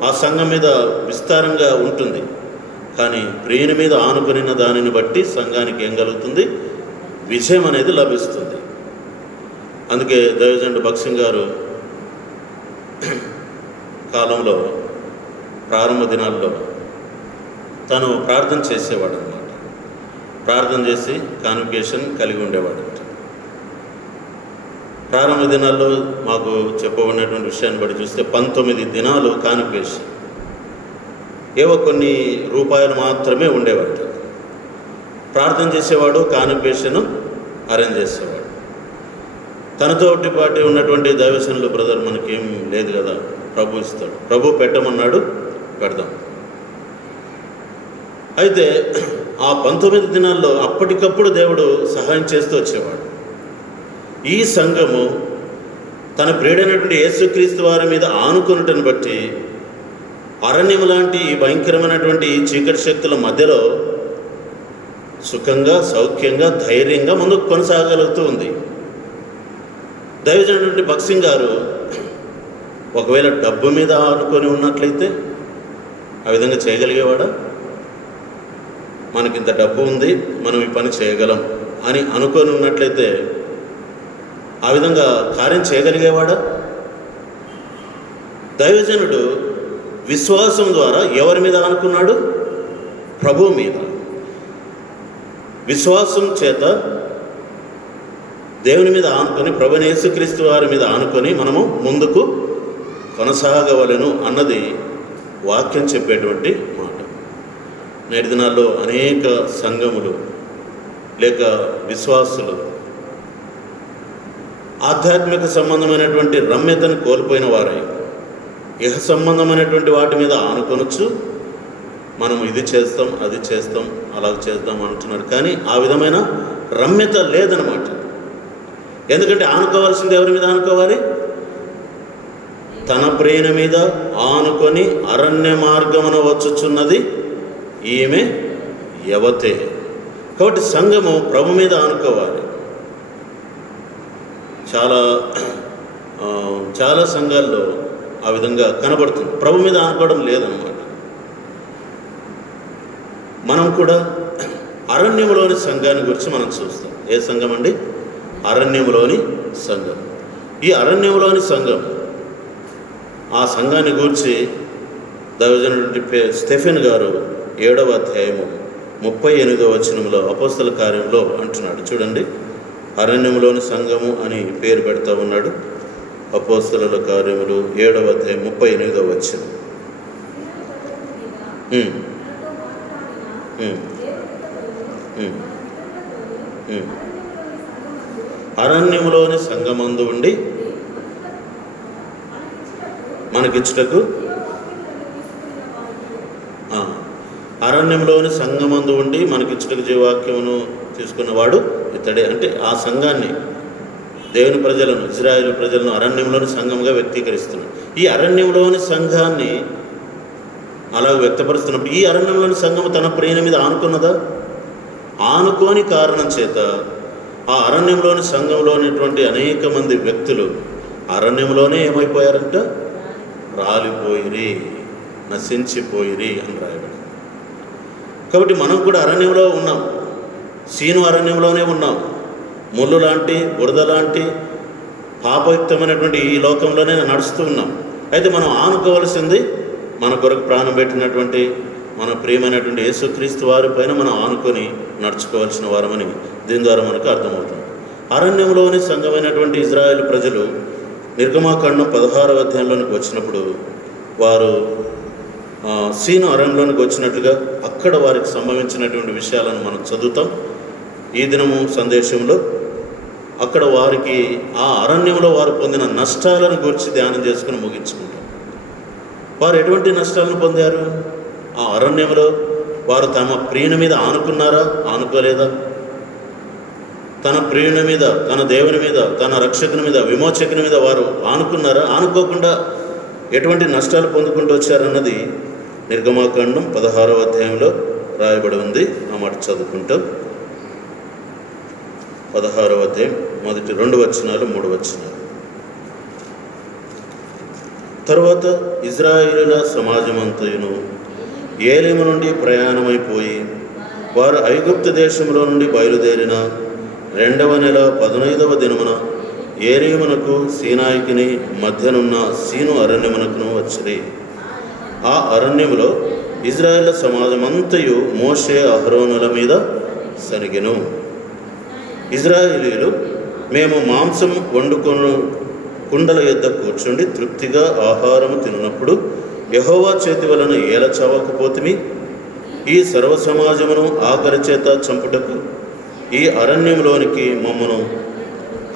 ఆ సంఘం మీద విస్తారంగా ఉంటుంది. కానీ ప్రియుని మీద ఆనుకునిన దానిని బట్టి సంఘానికి ఏం కలుగుతుంది? విజయం అనేది లభిస్తుంది. అందుకే దైవజనుడు భక్సింగ్ గారు కాలంలో ప్రారంభ దినాల్లో తను ప్రార్థన చేసేవాడు అన్నమాట. ప్రార్థన చేసి కాన్వికేషన్ కలిగి ఉండేవాడంట. ప్రారంభ దినాల్లో మాకు చెప్పబడినటువంటి విషయాన్ని బట్టి చూస్తే 19 దినాలు కాన్వికేషన్, ఏవో కొన్ని రూపాయలు మాత్రమే ఉండేవాడు. ప్రార్థన చేసేవాడు, కాన్వికేషన్ అరేంజ్ చేసేవాడు. తనతోటి పాటు ఉన్నటువంటి దైవజనులు బ్రదర్ మనకేం లేదు కదా, ప్రభు ఇస్తాడు, ప్రభు పెట్టమన్నాడు, పెడదాం. అయితే ఆ 19 దినాల్లో అప్పటికప్పుడు దేవుడు సహాయం చేస్తూ వచ్చేవాడు. ఈ సంఘము తన ప్రియుడైనటువంటి యేసుక్రీస్తు వారి మీద ఆనుకొనుటను బట్టి అరణ్యం లాంటి ఈ భయంకరమైనటువంటి ఈ చీకటి శక్తుల మధ్యలో సుఖంగా, సౌఖ్యంగా, ధైర్యంగా ముందుకు కొనసాగలుగుతూ ఉంది. దైవజనుడి భక్సింగ్ గారు ఒకవేళ డబ్బు మీద ఆనుకొని ఉన్నట్లయితే ఆ విధంగా చేయగలిగేవాడా? మనకింత డబ్బు ఉంది, మనం ఈ పని చేయగలం అని అనుకొని ఉన్నట్లయితే ఆ విధంగా కార్యం చేయగలిగేవాడా? దైవజనుడు విశ్వాసం ద్వారా ఎవరి మీద అనుకున్నాడు? ప్రభువు మీద. విశ్వాసం చేత దేవుని మీద ఆనుకొని, ప్రభువైన యేసుక్రీస్తు వారి మీద ఆనుకొని మనము ముందుకు కొనసాగవలెను అన్నది వాక్యం చెప్పేటువంటి మాట. నేటి దినాల్లో అనేక సంఘములు లేక విశ్వాసులు ఆధ్యాత్మిక సంబంధమైనటువంటి రమ్యతను కోల్పోయిన వారై ఇహ సంబంధమైనటువంటి వాటి మీద ఆనుకొనొచ్చు, మనం ఇది చేస్తాం, అది చేస్తాం, అలా చేద్దాం అంటున్నారు. కానీ ఆ విధమైన రమ్యత లేదనమాట. ఎందుకంటే ఆనుకోవాల్సింది ఎవరి మీద ఆనుకోవాలి? తన ప్రియుని మీద ఆనుకొని అరణ్య మార్గమున వచ్చుచున్నది ఈమె యవతే. కాబట్టి సంఘము ప్రభు మీద ఆనుకోవాలి. చాలా సంఘాల్లో ఆ విధంగా కనబడుతుంది. ప్రభు మీద ఆనుకోవడం లేదన్నమాట. మనం కూడా అరణ్యంలోని సంఘాన్ని గురించి మనం చూస్తాం. ఏ సంఘం అండి? అరణ్యంలోని సంఘం. ఈ అరణ్యంలోని సంఘం, ఆ సంఘాన్ని గురించి దైవజనుడి స్టెఫెన్ గారు 7వ అధ్యాయము 38వ వచనంలో అపోస్తల కార్యంలో అంటున్నాడు. చూడండి, అరణ్యంలోని సంఘము అని పేరు పెడతా ఉన్నాడు. అపోస్తలుల కార్యములు 7వ అధ్యాయం 38వ వచనం. అరణ్యములోని సంఘమందు ఉండి మనకిచ్చుటకు, అరణ్యంలోని సంఘమందు ఉండి మనకిచ్చుటకు జీవాక్యమును తీసుకున్నవాడు ఇతడే. అంటే ఆ సంఘాన్ని, దేవుని ప్రజలను, ఇజ్రాయేలు ప్రజలను అరణ్యంలోని సంఘంగా వ్యక్తీకరిస్తున్నాడు. ఈ అరణ్యంలోని సంఘాన్ని అలా వ్యక్తపరుస్తున్నప్పుడు ఈ అరణ్యంలోని సంఘము తన ప్రియుని మీద ఆనుకున్నదా? ఆనుకోని కారణం చేత ఆ అరణ్యంలోని సంఘంలో ఉన్నటువంటి అనేక మంది వ్యక్తులు అరణ్యంలోనే ఏమైపోయారంట? రాలిపోయిరి, నశించిపోయిరి అని రాయబడి. కాబట్టి మనం కూడా అరణ్యంలో ఉన్నాం. సీను అరణ్యంలోనే ఉన్నాం. ముళ్ళు లాంటి, బురద లాంటి పాపయుక్తమైనటువంటి ఈ లోకంలోనే నడుస్తూ ఉన్నాం. అయితే మనం ఆనుకోవలసింది మన కొరకు ప్రాణం పెట్టినటువంటి మన ప్రియమైనటువంటి యేసుక్రీస్తు వారి పైన మనం ఆనుకొని నడుచుకోవాల్సిన వారమని దీని ద్వారా మనకు అర్థమవుతుంది. అరణ్యంలోని సంఘమైనటువంటి ఇజ్రాయేల్ ప్రజలు నిర్గమాకాండం 16వ అధ్యాయంలోనికి వచ్చినప్పుడు వారు సీను అరణ్యంలోనికి వచ్చినట్టుగా అక్కడ వారికి సంభవించినటువంటి విషయాలను మనం చదువుతాం ఈ దినము సందేశంలో. అక్కడ వారికి ఆ అరణ్యంలో వారు పొందిన నష్టాలను గురించి ధ్యానం చేసుకుని ముగించుకుంటాం. వారు ఎటువంటి నష్టాలను పొందారు? ఆ అరణ్యంలో వారు తమ ప్రియుని మీద ఆనుకున్నారా? ఆనుకోలేదా? తన ప్రియుని మీద, తన దేవుని మీద, తన రక్షకుని మీద, విమోచకుని మీద వారు ఆనుకున్నారా? ఆనుకోకుండా ఎటువంటి నష్టాలు పొందుకుంటూ వచ్చారన్నది నిర్గమాకాండం 16వ అధ్యాయంలో రాయబడి ఉంది. ఆ మాట చదువుకుంటాం. 16వ అధ్యాయం మొదటి 2 వచనాలు 3 వచనాలు. తరువాత ఇజ్రాయేలుల సమాజమంతయును ఏలీము నుండి ప్రయాణమైపోయి వారు ఐగుప్తు దేశంలో నుండి బయలుదేరిన 2వ నెల 15వ దినమున ఏలీమునకు సీనాయికిని మధ్యనున్న సీను అరణ్యమునకును వచ్చిరి. ఆ అరణ్యములో ఇజ్రాయేళ్ల సమాజమంతయు మోషే అహరోనుల మీద సనిగెను. ఇజ్రాయేలీలు, మేము మాంసం వండుకొను కుండల యొద్ద కూర్చుండి తృప్తిగా ఆహారము తిన్నప్పుడు యెహోవా చేతి వలన ఏల చావకపోతిమి? ఈ సర్వ సమాజమును ఆకలి చేత చంపుటకు ఈ అరణ్యంలోనికి మమ్మను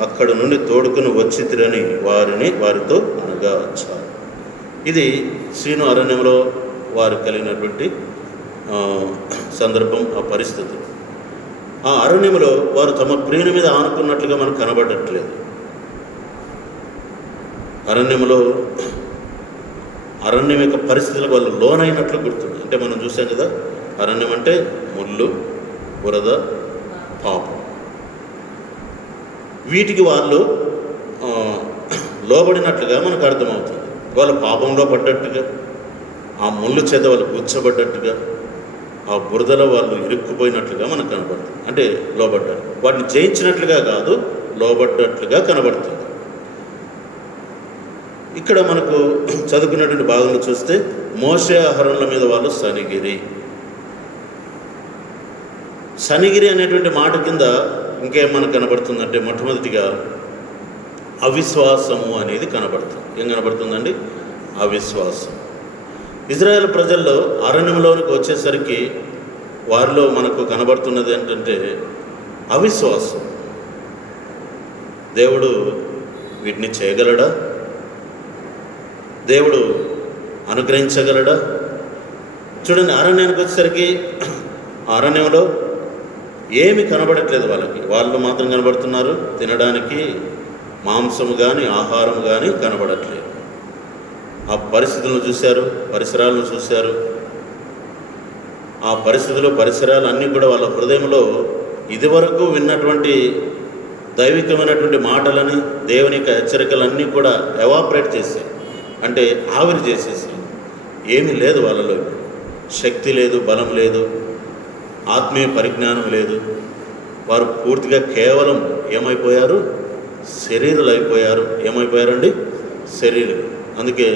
అక్కడ నుండి తోడుకుని వచ్చితిరని వారితో అనగా చాలు. ఇది సీను అరణ్యంలో వారు కలిగినటువంటి సందర్భం, ఆ పరిస్థితి. ఆ అరణ్యంలో వారు తమ ప్రియుని మీద ఆనుకున్నట్లుగా మనకు కనబడట్లేదు. అరణ్యం యొక్క పరిస్థితులకు వాళ్ళు లోనైనట్లు గుర్తుంది. అంటే మనం చూసాం కదా, అరణ్యం అంటే ముళ్ళు, బురద, పాపం. వీటికి వాళ్ళు లోబడినట్లుగా మనకు అర్థమవుతుంది. వాళ్ళ పాపంలో పడ్డట్టుగా, ఆ ముళ్ళు చేత వాళ్ళు గుచ్చబడ్డట్టుగా, ఆ బురదలో వాళ్ళు ఇరుక్కుపోయినట్లుగా మనకు కనబడుతుంది. అంటే లోబడ్డారు. వాటిని జయించినట్లుగా కాదు, లోబడ్డట్లుగా కనబడుతుంది. ఇక్కడ మనకు చదువుకున్నటువంటి భాగంలో చూస్తే మోషే అహరోనుల మీద వాళ్ళు సనిగిరి అనేటువంటి మాట కింద ఇంకేం మనకు కనబడుతుందంటే, మొట్టమొదటిగా అవిశ్వాసము అనేది కనబడుతుంది. ఏం కనబడుతుందండి? అవిశ్వాసం. ఇజ్రాయేల్ ప్రజల్లో అరణ్యంలోనికి వచ్చేసరికి వారిలో మనకు కనబడుతున్నది ఏంటంటే అవిశ్వాసం. దేవుడు వీటిని చేయగలడా? దేవుడు అనుగ్రహించగలడా? చూడండి, అరణ్యానికి వచ్చేసరికి అరణ్యంలో ఏమి కనబడట్లేదు వాళ్ళకి. వాళ్ళు మాత్రం కనబడుతున్నారు, తినడానికి మాంసము కానీ ఆహారం కానీ కనబడట్లేదు. ఆ పరిస్థితులను చూశారు, పరిసరాలను చూశారు. ఆ పరిసరాలు అన్నీ కూడా వాళ్ళ హృదయంలో ఇదివరకు విన్నటువంటి దైవికమైనటువంటి మాటలని, దేవుని యొక్క హెచ్చరికలన్నీ కూడా ఎవాపరేట్ చేశాయి. అంటే ఆవిరి చేసేసి ఏమీ లేదు వాళ్ళలో. శక్తి లేదు, బలం లేదు, ఆత్మీయ పరిజ్ఞానం లేదు. వారు పూర్తిగా కేవలం ఏమైపోయారు? శరీరులు అయిపోయారు. ఏమైపోయారండి? శరీరులు. అందుకే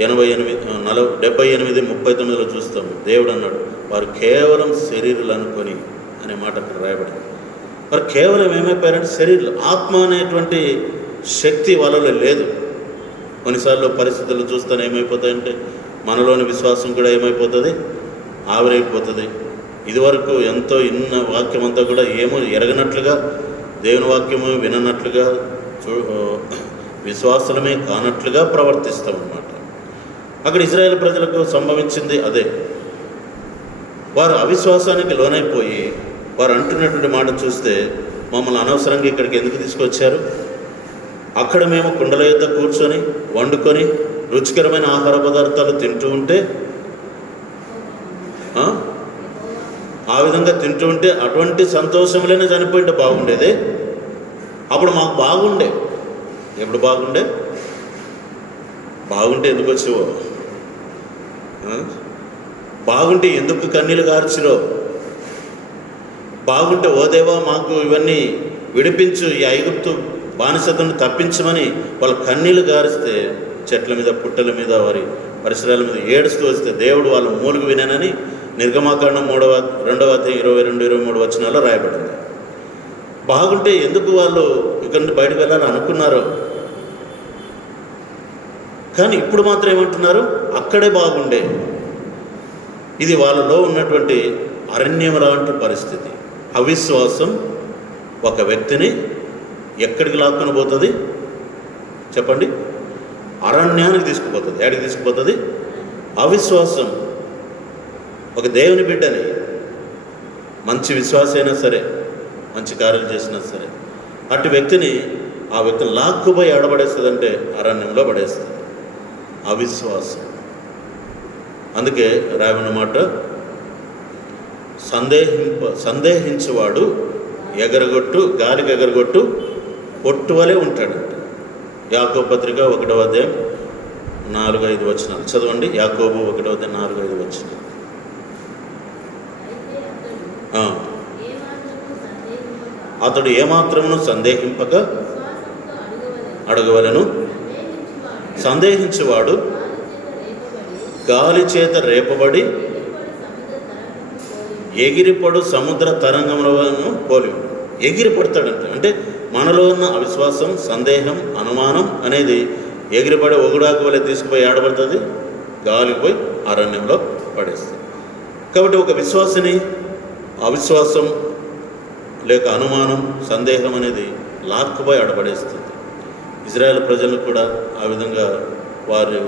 78:39 చూస్తాము, దేవుడు అన్నాడు, వారు కేవలం శరీరులు అనుకొని అనే మాట అక్కడ రాయబడింది. వారు కేవలం ఏమైపోయారంటే శరీరులు. ఆత్మ అనేటువంటి శక్తి వాళ్ళలో లేదు. కొన్నిసార్లు పరిస్థితులు చూస్తానే ఏమైపోతాయంటే మనలోని విశ్వాసం కూడా ఏమైపోతుంది? ఆవిరైపోతుంది. ఇదివరకు ఎంతో ఇన్న వాక్యం అంతా కూడా ఏమో ఎరగనట్లుగా, దేవుని వాక్యము విననట్లుగా, విశ్వాసమే కానట్లుగా ప్రవర్తిస్తాం అన్నమాట. అక్కడ ఇజ్రాయేల్ ప్రజలకు సంభవించింది అదే. వారు అవిశ్వాసానికి లోనైపోయి వారు అంటున్నటువంటి మాట చూస్తే, మమ్మల్ని అనవసరంగా ఇక్కడికి ఎందుకు తీసుకొచ్చారు? అక్కడ మేము కుండల యొద్ద కూర్చొని వండుకొని రుచికరమైన ఆహార పదార్థాలు తింటూ ఉంటే, ఆ విధంగా తింటూ ఉంటే అటువంటి సంతోషంలోనే చనిపోయింటే బాగుండేదే. అప్పుడు మాకు బాగుండే. ఎప్పుడు బాగుండే? బాగుంటే ఎందుకు వచ్చేవో? బాగుంటే ఎందుకు కన్నీళ్ళు గార్చిరో? బాగుంటే ఓ దేవా మాకు ఇవన్నీ విడిపించు, ఈ ఐగుప్తు బానిసతను తప్పించమని వాళ్ళు కన్నీళ్ళు గారిస్తే, చెట్ల మీద, పుట్టల మీద, వారి పరిసరాల మీద ఏడుస్తూ వస్తే దేవుడు వాళ్ళ మూలుగు వినానని నిర్గమాకాండం 2:22-23 వచనాల్లో రాయబడింది. బాగుంటే ఎందుకు వాళ్ళు ఇక్కడి నుండి బయటకు వెళ్ళాలని అనుకున్నారో, కానీ ఇప్పుడు మాత్రం ఏమంటున్నారు? అక్కడే బాగుండే. ఇది వాళ్ళలో ఉన్నటువంటి అరణ్యం లాంటి పరిస్థితి. అవిశ్వాసం ఒక వ్యక్తిని ఎక్కడికి లాక్కొని పోతుంది చెప్పండి? అరణ్యానికి తీసుకుపోతుంది. ఎక్కడికి తీసుకుపోతుంది? అవిశ్వాసం ఒక దేవుని బిడ్డని, మంచి విశ్వాస అయినా సరే, మంచి కార్యాలు చేసినా సరే, అటు వ్యక్తిని, ఆ వ్యక్తిని లాక్కుపోయి ఆడబడేస్తుంది. అంటే అరణ్యంలో పడేస్తుంది అవిశ్వాసం. అందుకే రాయబడిన మాట, సందేహించువాడు గాలికి ఎగరగొట్టు పొట్టు వలె ఉంటాడంట. యాకోబు పత్రిక 1:4-5 వచనాలు చదవండి. యాకోబు 1:4-5 వచనాలు. అతడు ఏమాత్రమును సందేహింపక అడగవలెను. సందేహించువాడు గాలి చేత రేపబడి ఎగిరిపడు సముద్ర తరంగములను పోలి ఎగిరిపడతాడంట. అంటే మనలో ఉన్న అవిశ్వాసం, సందేహం, అనుమానం అనేది ఎగిరిపడి ఒగుడాకు వల్ల తీసుకుపోయి ఆడబడుతుంది, గాలికి పోయి అరణ్యంలో పడేస్తుంది. కాబట్టి ఒక విశ్వాసిని అవిశ్వాసం లేక అనుమానం, సందేహం అనేది లాక్కుపోయి ఆడబడేస్తుంది. ఇజ్రాయెల్ ప్రజలు కూడా ఆ విధంగా వారు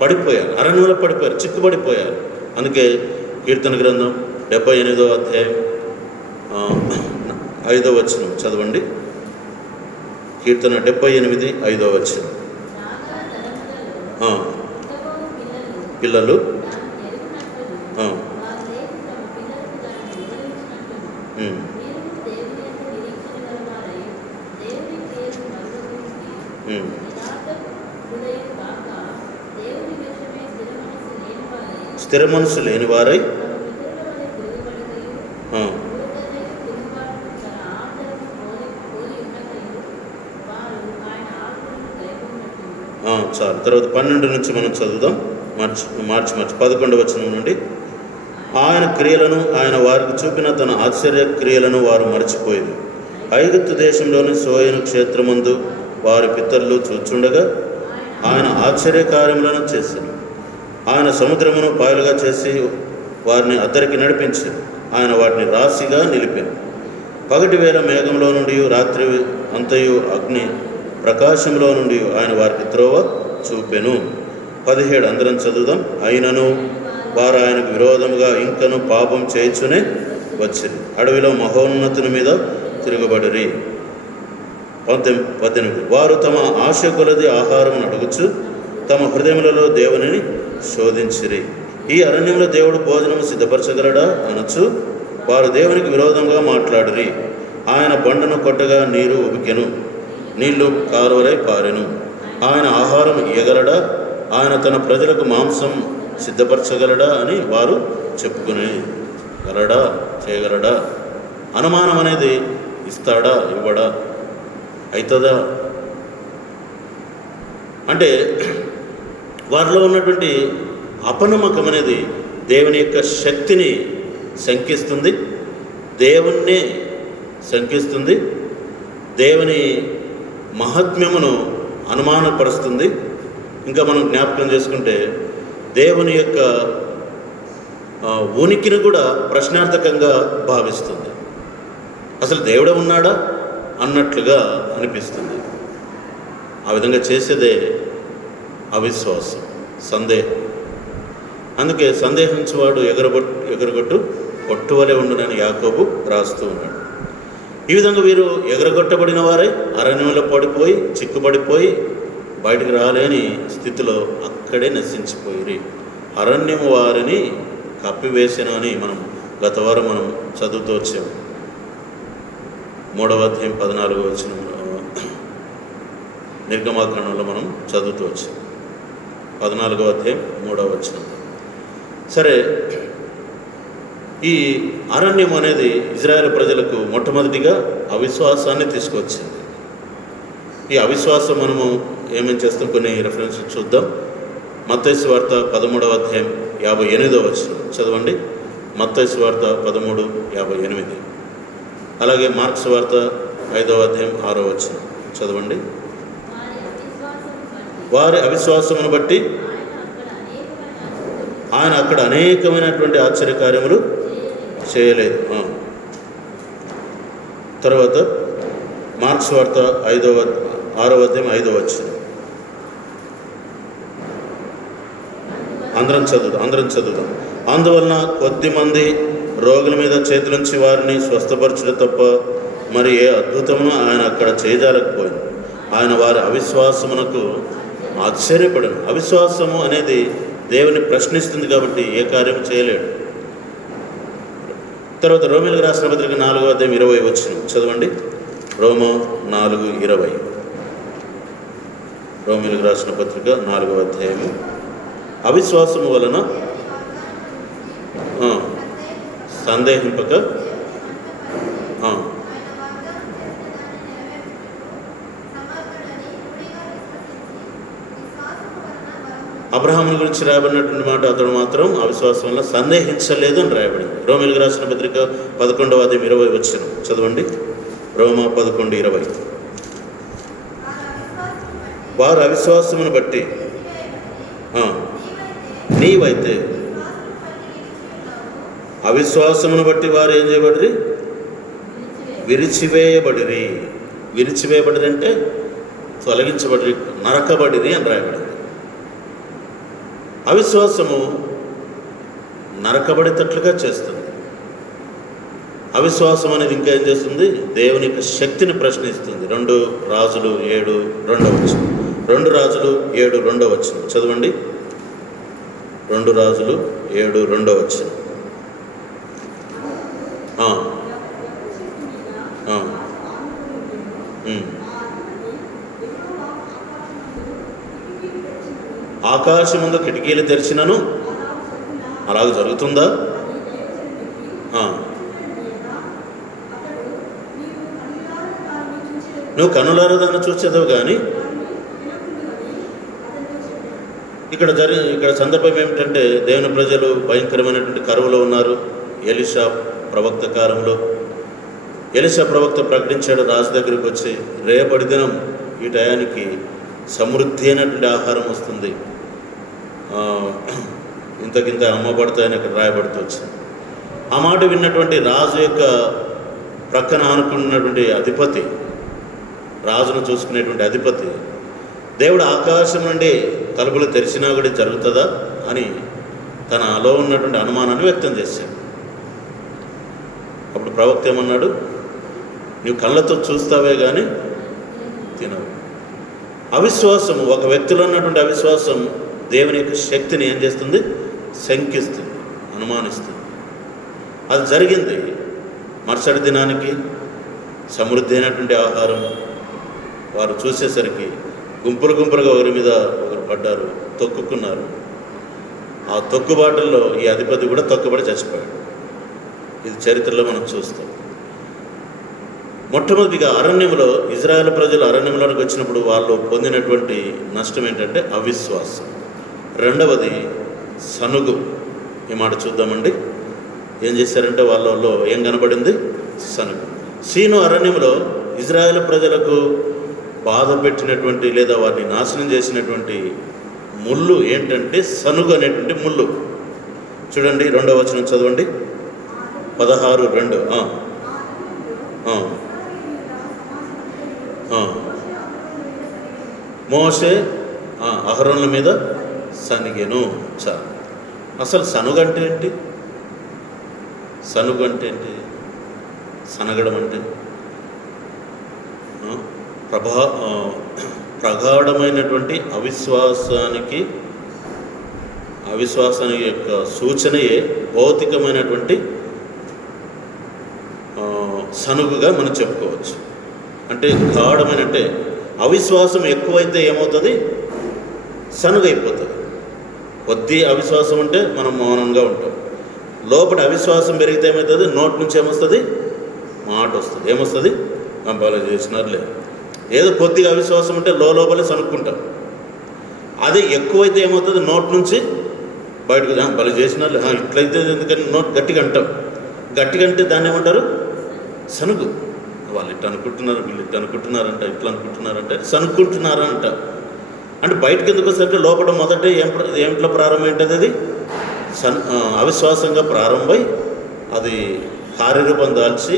పడిపోయారు, అరణ్యంలో పడిపోయారు, చిక్కుపడిపోయారు. అందుకే కీర్తన గ్రంథం 78వ అధ్యాయం 5వ వచనం చదవండి. కీర్తన 78, 5వ వచనం. పిల్లలు స్థిర మనసు లేని వారై చాలు. తర్వాత 12 నుంచి మనం చదువుదాం. మార్చి 11వ వచనం నుండి. ఆయన క్రియలను, ఆయన వారికి చూపిన తన ఆశ్చర్య క్రియలను వారు మరచిపోయింది. ఐగుప్తు దేశంలోని సోయను క్షేత్రమందు వారి పితరులు చూచుండగా ఆయన ఆశ్చర్య కార్యములను చేశారు. ఆయన సముద్రమును పాయలుగా చేసి వారిని అద్దరికి నడిపించారు. ఆయన వాటిని రాశిగా నిలిపారు. పగటి వేళ మేఘంలో నుండి, రాత్రి అంతయు అగ్ని ప్రకాశంలో నుండి ఆయన వారికి త్రోవ చూపెను. 17 అందరం చదువుదాం. అయినను వారు ఆయనకు విరోధముగా ఇంకను పాపం చేయుచునే వచ్చింది. అడవిలో మహోన్నతుని మీద తిరుగుబడిరి. 18 వారు తమ ఆశ కొలది ఆహారం అడుగుచు తమ హృదయములలో దేవునిని శోధించిరి. ఈ అరణ్యంలో దేవుడు భోజనము సిద్ధపరచగలడా అనొచ్చు వారు దేవునికి విరోధంగా మాట్లాడిరి. ఆయన బండను కొట్టగా నీరు ఉబికెను, నీళ్లు కాలువలై పారెను. ఆయన ఆహారం ఇయ్యగలడా, ఆయన తన ప్రజలకు మాంసం సిద్ధపరచగలడా అని వారు చెప్పుకుని గలడా, చేయగలడా? అనుమానం అనేది ఇస్తాడా, ఇవ్వడా, అవుతుందా అంటే వారిలో ఉన్నటువంటి అపనమ్మకం అనేది దేవుని యొక్క శక్తిని శంకిస్తుంది, దేవుణ్ణి శంకిస్తుంది, దేవుని మహాత్మ్యమును అనుమానపరుస్తుంది. ఇంకా మనం జ్ఞాపకం చేసుకుంటే దేవుని యొక్క ఉనికిని కూడా ప్రశ్నార్థకంగా భావిస్తుంది. అసలు దేవుడే ఉన్నాడా అన్నట్లుగా అనిపిస్తుంది. ఆ విధంగా చేసేదే అవిశ్వాసం, సందేహం. అందుకే సందేహించేవాడు ఎగరగొట్టు కొట్టువలే ఉండునని యాకోబు రాస్తూ ఉన్నాడు. ఈ విధంగా వీరు ఎగరగొట్టబడిన వారై అరణ్యంలో పడిపోయి చిక్కుపడిపోయి బయటకు రాలేని స్థితిలో అక్కడే నశించిపోయి అరణ్యము వారిని కప్పివేసిన అని మనం గత వారం మనం చదువుతూ వచ్చాము. 3వ అధ్యాయం 14వ వచనంలో నిర్గమాకాండంలో మనం చదువుతూ వచ్చాం. 14వ అధ్యాయం 3వ వచనం. సరే, ఈ అరణ్యం అనేది ఇజ్రాయేల్ ప్రజలకు మొట్టమొదటిగా అవిశ్వాసాన్ని తీసుకొచ్చింది. ఈ అవిశ్వాసం మనము ఏమేం చేస్తాం, కొన్ని రెఫరెన్స్ చూద్దాం. మత్తయి సువార్త 13వ అధ్యాయం 58వ వచనం చదవండి. మత్తయి సువార్త 13:58. అలాగే మార్క్స్ సువార్త 5వ అధ్యాయం 6వ వచనం చదవండి. వారి అవిశ్వాసమును బట్టి ఆయన అక్కడ అనేకమైనటువంటి ఆశ్చర్యకార్యములు చేయలేదు. తర్వాత మార్క్స్ వార్త 6వ అధ్యాయం 5వ వచనం అందరం చదువుదాం. అందువలన కొద్దిమంది రోగుల మీద చేతులుంచి వారిని స్వస్థపరచడం తప్ప మరి ఏ అద్భుతమును ఆయన అక్కడ చేయజాలకపోయింది. ఆయన వారి అవిశ్వాసమునకు ఆశ్చర్యపడను. అవిశ్వాసము అనేది దేవుని ప్రశ్నిస్తుంది కాబట్టి ఏ కార్యం చేయలేడు. తర్వాత రోమీలకు రాసిన పత్రిక 4వ అధ్యాయం 20 వచనం చదవండి. రోమా 4:20. రోమీలకు రాసిన పత్రిక 4వ అధ్యాయము. అవిశ్వాసము వలన సందేహింపక అబ్రహాముని గురించి రాయబడినటువంటి మాట, అతడు మాత్రం అవిశ్వాసం వల్ల సందేహించలేదు అని రాయబడింది. రోమీలకు రాసిన పత్రిక 11వ అధ్యాయం 20 వచనం చదవండి. రోమా 11:20. వారు అవిశ్వాసమును బట్టి నీవైతే అవిశ్వాసమును బట్టి వారు ఏం చేయబడిరి? విరిచివేయబడిరి. విరిచివేయబడిరి అంటే తొలగించబడి, నరకబడిరి అని రాయబడింది. అవిశ్వాసము నరకబడేటట్లుగా చేస్తుంది. అవిశ్వాసం అనేది ఇంకా ఏం చేస్తుంది? దేవుని యొక్క శక్తిని ప్రశ్నిస్తుంది. 2 రాజులు 7:2 2 రాజులు 7:2 చదవండి. 2 రాజులు 7:2 ఆకాశముందు కిటికీలు తెరిచినను అలాగ జరుగుతుందా? నువ్వు కనులారా దాన్ని చూసేదావు కానీ ఇక్కడ సందర్భం ఏమిటంటే దేవుని ప్రజలు భయంకరమైనటువంటి కరువులో ఉన్నారు. ఎలీషా ప్రవక్త కాలంలో ఎలీషా ప్రవక్త ప్రకటించాడు రాజు దగ్గరికి వచ్చి, రేపటి దినం ఈ టయానికి సమృద్ధి అయినటువంటి ఆహారం వస్తుంది, ఇంతకింత అమ్మబడతాయని అక్కడ రాయబడుతూ వచ్చింది. ఆ మాట విన్నటువంటి రాజు యొక్క ప్రక్కన ఆనుకున్నటువంటి అధిపతి, రాజును చూసుకునేటువంటి అధిపతి, దేవుడు ఆకాశం నుండి తలుపులు తెరిచినా కూడా జరుగుతుందా అని తనలో ఉన్నటువంటి అనుమానాన్ని వ్యక్తం చేశాడు. అప్పుడు ప్రవక్త ఏమన్నాడు? నీవు కళ్ళతో చూస్తావే కానీ తినవు. అవిశ్వాసము, ఒక వ్యక్తిలో ఉన్నటువంటి అవిశ్వాసం దేవుని యొక్క శక్తిని ఏం చేస్తుంది? శంకిస్తుంది, అనుమానిస్తుంది. అది జరిగింది. మరుసటి దినానికి సమృద్ధి అయినటువంటి ఆహారం వారు చూసేసరికి గుంపులుగా ఒకరి మీద ఒకరు పడ్డారు, తొక్కుకున్నారు. ఆ తొక్కుబాటుల్లో ఈ అధిపతి కూడా తొక్కుబడి చచ్చిపోయాడు. ఇది చరిత్రలో మనం చూస్తాం. మొట్టమొదటిగా అరణ్యంలో ఇజ్రాయేల్ ప్రజలు అరణ్యంలోకి వచ్చినప్పుడు వాళ్ళు పొందినటువంటి నష్టం ఏంటంటే అవిశ్వాసం. రెండవది సనుగు. ఈ మాట చూద్దామండి. ఏం చేశారంటే వాళ్ళలో ఏం కనబడింది? సనుగు. సీను అరణ్యంలో ఇజ్రాయేల్ ప్రజలకు బాధ పెట్టినటువంటి లేదా వారిని నాశనం చేసినటువంటి ముళ్ళు ఏంటంటే సనుగు అనేటువంటి ముళ్ళు. చూడండి 2వ వచనం చదవండి. 16:2. మోషే అహరోనుల మీద సనిగెను. అసలు సనుగు అంటే ఏంటి? సనుగు అంటే ఏంటి? సనగడం అంటే ప్రగాఢమైనటువంటి అవిశ్వాసానికి యొక్క సూచనయే భౌతికమైనటువంటి సనుగుగా మనం చెప్పుకోవచ్చు. అంటే గాఢమైన, అంటే అవిశ్వాసం ఎక్కువైతే ఏమవుతుంది? సనుగు అయిపోతుంది. కొద్ది అవిశ్వాసం ఉంటే మనం మౌనంగా ఉంటాం. లోపల అవిశ్వాసం పెరిగితే ఏమవుతుంది? నోటి నుంచి ఏమొస్తుంది? మాట వస్తుంది. ఏమొస్తుంది? బాగా చేసినారు లేదు. ఏదో కొద్దిగా అవిశ్వాసం ఉంటే లోపలే సనుక్కుంటాం. అదే ఎక్కువైతే ఏమవుతుంది? నోటి నుంచి బయటకు బలి చేసినారు ఇట్లయితే ఎందుకని నోట్ గట్టిగా అంటాం. గట్టిగా అంటే దాన్ని ఏమంటారు? సనుగు. వాళ్ళు ఇట్లా అనుకుంటున్నారు, వీళ్ళు ఇట్లా అనుకుంటున్నారంట, ఇట్లా అనుకుంటున్నారంటే సనుక్కుంటున్నారంట. అంటే బయటకు ఎందుకు వస్తే లోపల మొదట ఏమిట్లో ప్రారంభం ఏంటది? అది అవిశ్వాసంగా ప్రారంభమై అది కార్యరూపం దాల్చి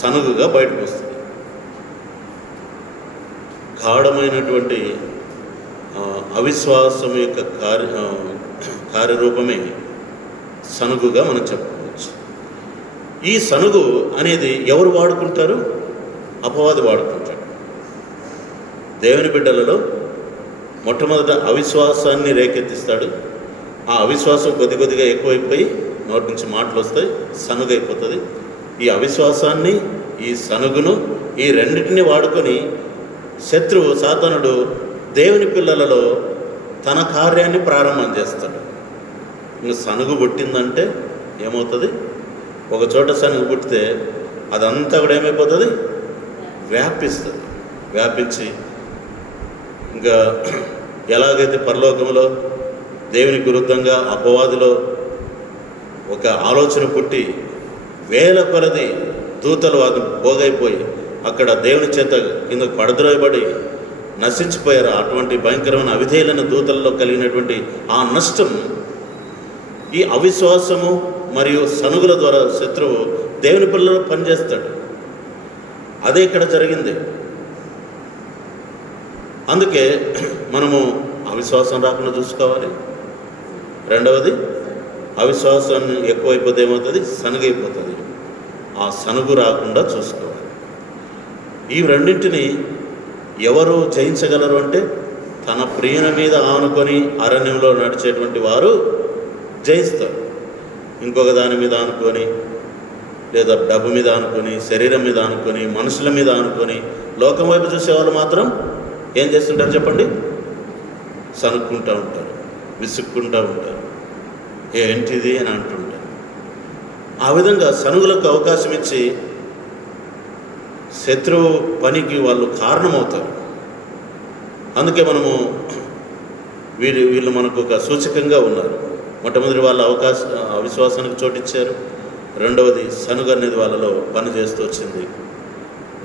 సనుగుగా బయటకు వస్తుంది. గాఢమైనటువంటి అవిశ్వాసం యొక్క కార్యరూపమే సనుగుగా మనం చెప్పుకోవచ్చు. ఈ సనుగు అనేది ఎవరు వాడుకుంటారు? అపవాది వాడుకుంటాడు. దేవుని బిడ్డలలో మొట్టమొదట అవిశ్వాసాన్ని రేకెత్తిస్తాడు. ఆ అవిశ్వాసం కొద్దిగా ఎక్కువైపోయి నోటి నుంచి మాటలు వస్తాయి, సనుగు అయిపోతుంది. ఈ అవిశ్వాసాన్ని, ఈ సనుగును, ఈ రెండింటిని వాడుకొని శత్రువు సాతానుడు దేవుని పిల్లలలో తన కార్యాన్ని ప్రారంభం చేస్తాడు. ఇంకా సనుగు పుట్టిందంటే ఏమవుతుంది? ఒక చోట సనుగు పుట్టితే అదంతా కూడా ఏమైపోతుంది? వ్యాపిస్తుంది. వ్యాపించి ఇంకా ఎలాగైతే పరలోకంలో దేవునికి విరుద్ధంగా అపవాదిలో ఒక ఆలోచన పుట్టి వేల కొలది దూతలు పోగైపోయి అక్కడ దేవుని చేత కింద పడద్రోయబడి నశించిపోయారు. అటువంటి భయంకరమైన అవిధేయులైన దూతల్లో కలిగినటువంటి ఆ నష్టం ఈ అవిశ్వాసము మరియు సనుగుల ద్వారా శత్రువు దేవుని పిల్లలు పనిచేస్తాడు. అదే ఇక్కడ జరిగింది. అందుకే మనము అవిశ్వాసం రాకుండా చూసుకోవాలి. రెండవది, అవిశ్వాసాన్ని ఎక్కువైపోతే ఏమవుతుంది? సనుగైపోతుంది. ఆ సనుగు రాకుండా చూసుకోవాలి. ఈ రెండింటిని ఎవరు జయించగలరు అంటే, తన ప్రియుని మీద ఆనుకొని అరణ్యంలో నడిచేటువంటి వారు జయిస్తారు. ఇంకొక దాని మీద ఆనుకొని, లేదా డబ్బు మీద ఆనుకొని, శరీరం మీద ఆనుకొని, మనుషుల మీద ఆనుకొని లోకం వైపు చూసేవాళ్ళు మాత్రం ఏం చేస్తుంటారు చెప్పండి? సనుక్కుంటూ ఉంటారు, విసుక్కుంటూ ఉంటారు, ఏంటిది అని అంటుంటారు. ఆ విధంగా సనుగులకు అవకాశం ఇచ్చి శత్రువు పనికి వాళ్ళు కారణమవుతారు. అందుకే మనము వీళ్ళు మనకు ఒక సూచకంగా ఉన్నారు. మొట్టమొదటి వాళ్ళ అవిశ్వాసానికి చోటిచ్చారు. రెండవది, సనుగు అనేది వాళ్ళలో పనిచేస్తూ వచ్చింది.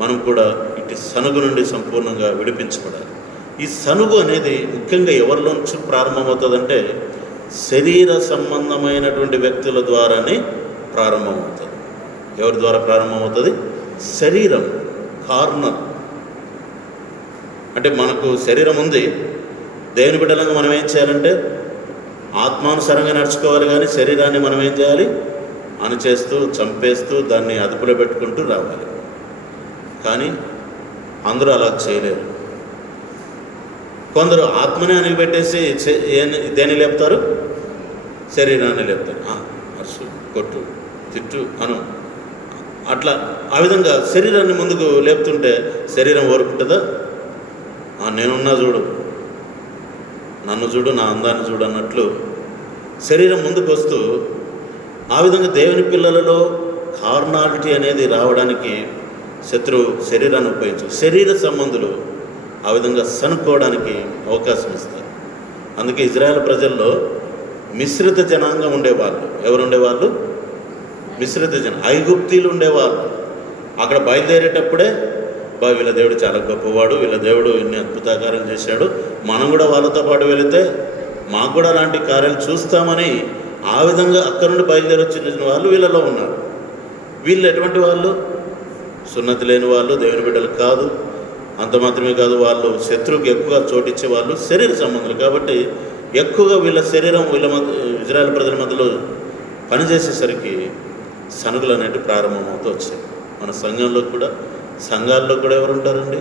మనం కూడా ఇటు సనుగు నుండి సంపూర్ణంగా విడిపించబడాలి. ఈ సనుగు అనేది ముఖ్యంగా ఎవరిలో నుంచి ప్రారంభమవుతుందంటే, శరీర సంబంధమైనటువంటి వ్యక్తుల ద్వారానే ప్రారంభమవుతుంది. ఎవరి ద్వారా ప్రారంభమవుతుంది? శరీరం, కార్నర్. అంటే మనకు శరీరం ఉంది. దేవుని బిడ్డలంగా మనం ఏం చేయాలంటే ఆత్మానుసారంగా నడుచుకోవాలి, కానీ శరీరాన్ని మనం ఏం చేయాలి? అణిచేస్తూ, చంపేస్తూ, దాన్ని అదుపులో పెట్టుకుంటూ రావాలి. కానీ అందరూ అలా చేయలేరు. కొందరు ఆత్మని అణిగిపెట్టేసి దేన్ని లేపుతారు? శరీరాన్ని లేపుతారు. అర్సు, కొట్టు, తిట్టు అను, అట్లా ఆ విధంగా శరీరాన్ని ముందుకు లేపుతుంటే శరీరం ఓరుకుంటుందా? నేనున్నా చూడు, నన్ను చూడు, నా అందాన్ని చూడు అన్నట్లు శరీరం ముందుకు వస్తూ, ఆ విధంగా దేవుని పిల్లలలో కార్నాలిటీ అనేది రావడానికి శత్రువు శరీరాన్ని ఉపయోగించారు. శరీర సంబంధులు ఆ విధంగా సనుక్కోవడానికి అవకాశం ఇస్తారు. అందుకే ఇజ్రాయెల్ ప్రజల్లో మిశ్రిత జనాంగం ఉండేవాళ్ళు. ఎవరు ఉండేవాళ్ళు? మిశ్రిత జనం, ఐగుప్తీలు ఉండేవాళ్ళు. అక్కడ బయలుదేరేటప్పుడే వీళ్ళ దేవుడు చాలా గొప్పవాడు, వీళ్ళ దేవుడు ఇన్ని అద్భుత కార్యాలు చేశాడు, మనం కూడా వాళ్ళతో పాటు వెళితే మాకు కూడా అలాంటి కార్యాలు చూస్తామని ఆ విధంగా అక్కడి నుండి బయలుదేరి వచ్చిన వాళ్ళు వీళ్ళలో ఉన్నారు. వీళ్ళు ఎటువంటి వాళ్ళు? సున్నతి లేని వాళ్ళు, దేవుని బిడ్డలు కాదు. అంత మాత్రమే కాదు, వాళ్ళు శత్రువుకి ఎక్కువగా చోటిచ్చే వాళ్ళు, శరీర సంబంధాలు. కాబట్టి ఎక్కువగా వీళ్ళ శరీరం ఇజ్రాయెల్ ప్రజల మధ్యలో పనిచేసేసరికి సనుగులు అనేవి ప్రారంభమవుతూ వచ్చాయి. మన సంఘాల్లో కూడా ఎవరుంటారండి?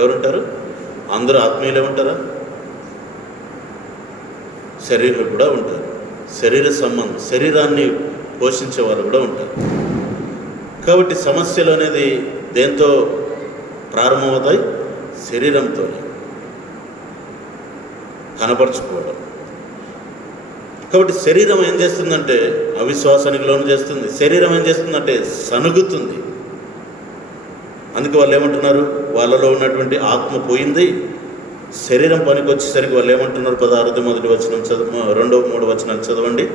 ఎవరుంటారు? అందరూ ఆత్మీయులే ఉంటారా? శరీరులు కూడా ఉంటారు. శరీర సంబంధం, శరీరాన్ని పోషించే వాళ్ళు కూడా ఉంటారు. కాబట్టి సమస్యలు అనేది దేంతో ప్రారంభమవుతాయి? శరీరంతోనే కనపరుచుకోవడం. కాబట్టి శరీరం ఏం చేస్తుందంటే అవిశ్వాసానికి లోను చేస్తుంది. శరీరం ఏం చేస్తుందంటే సనుగుతుంది. అందుకే వాళ్ళు ఏమంటున్నారు? వాళ్ళలో ఉన్నటువంటి ఆత్మ పోయింది, శరీరం పనికి వచ్చేసరికి వాళ్ళు ఏమంటున్నారు? 16 మొదటి వచనం 2, 3 వచనాలు చదవండి.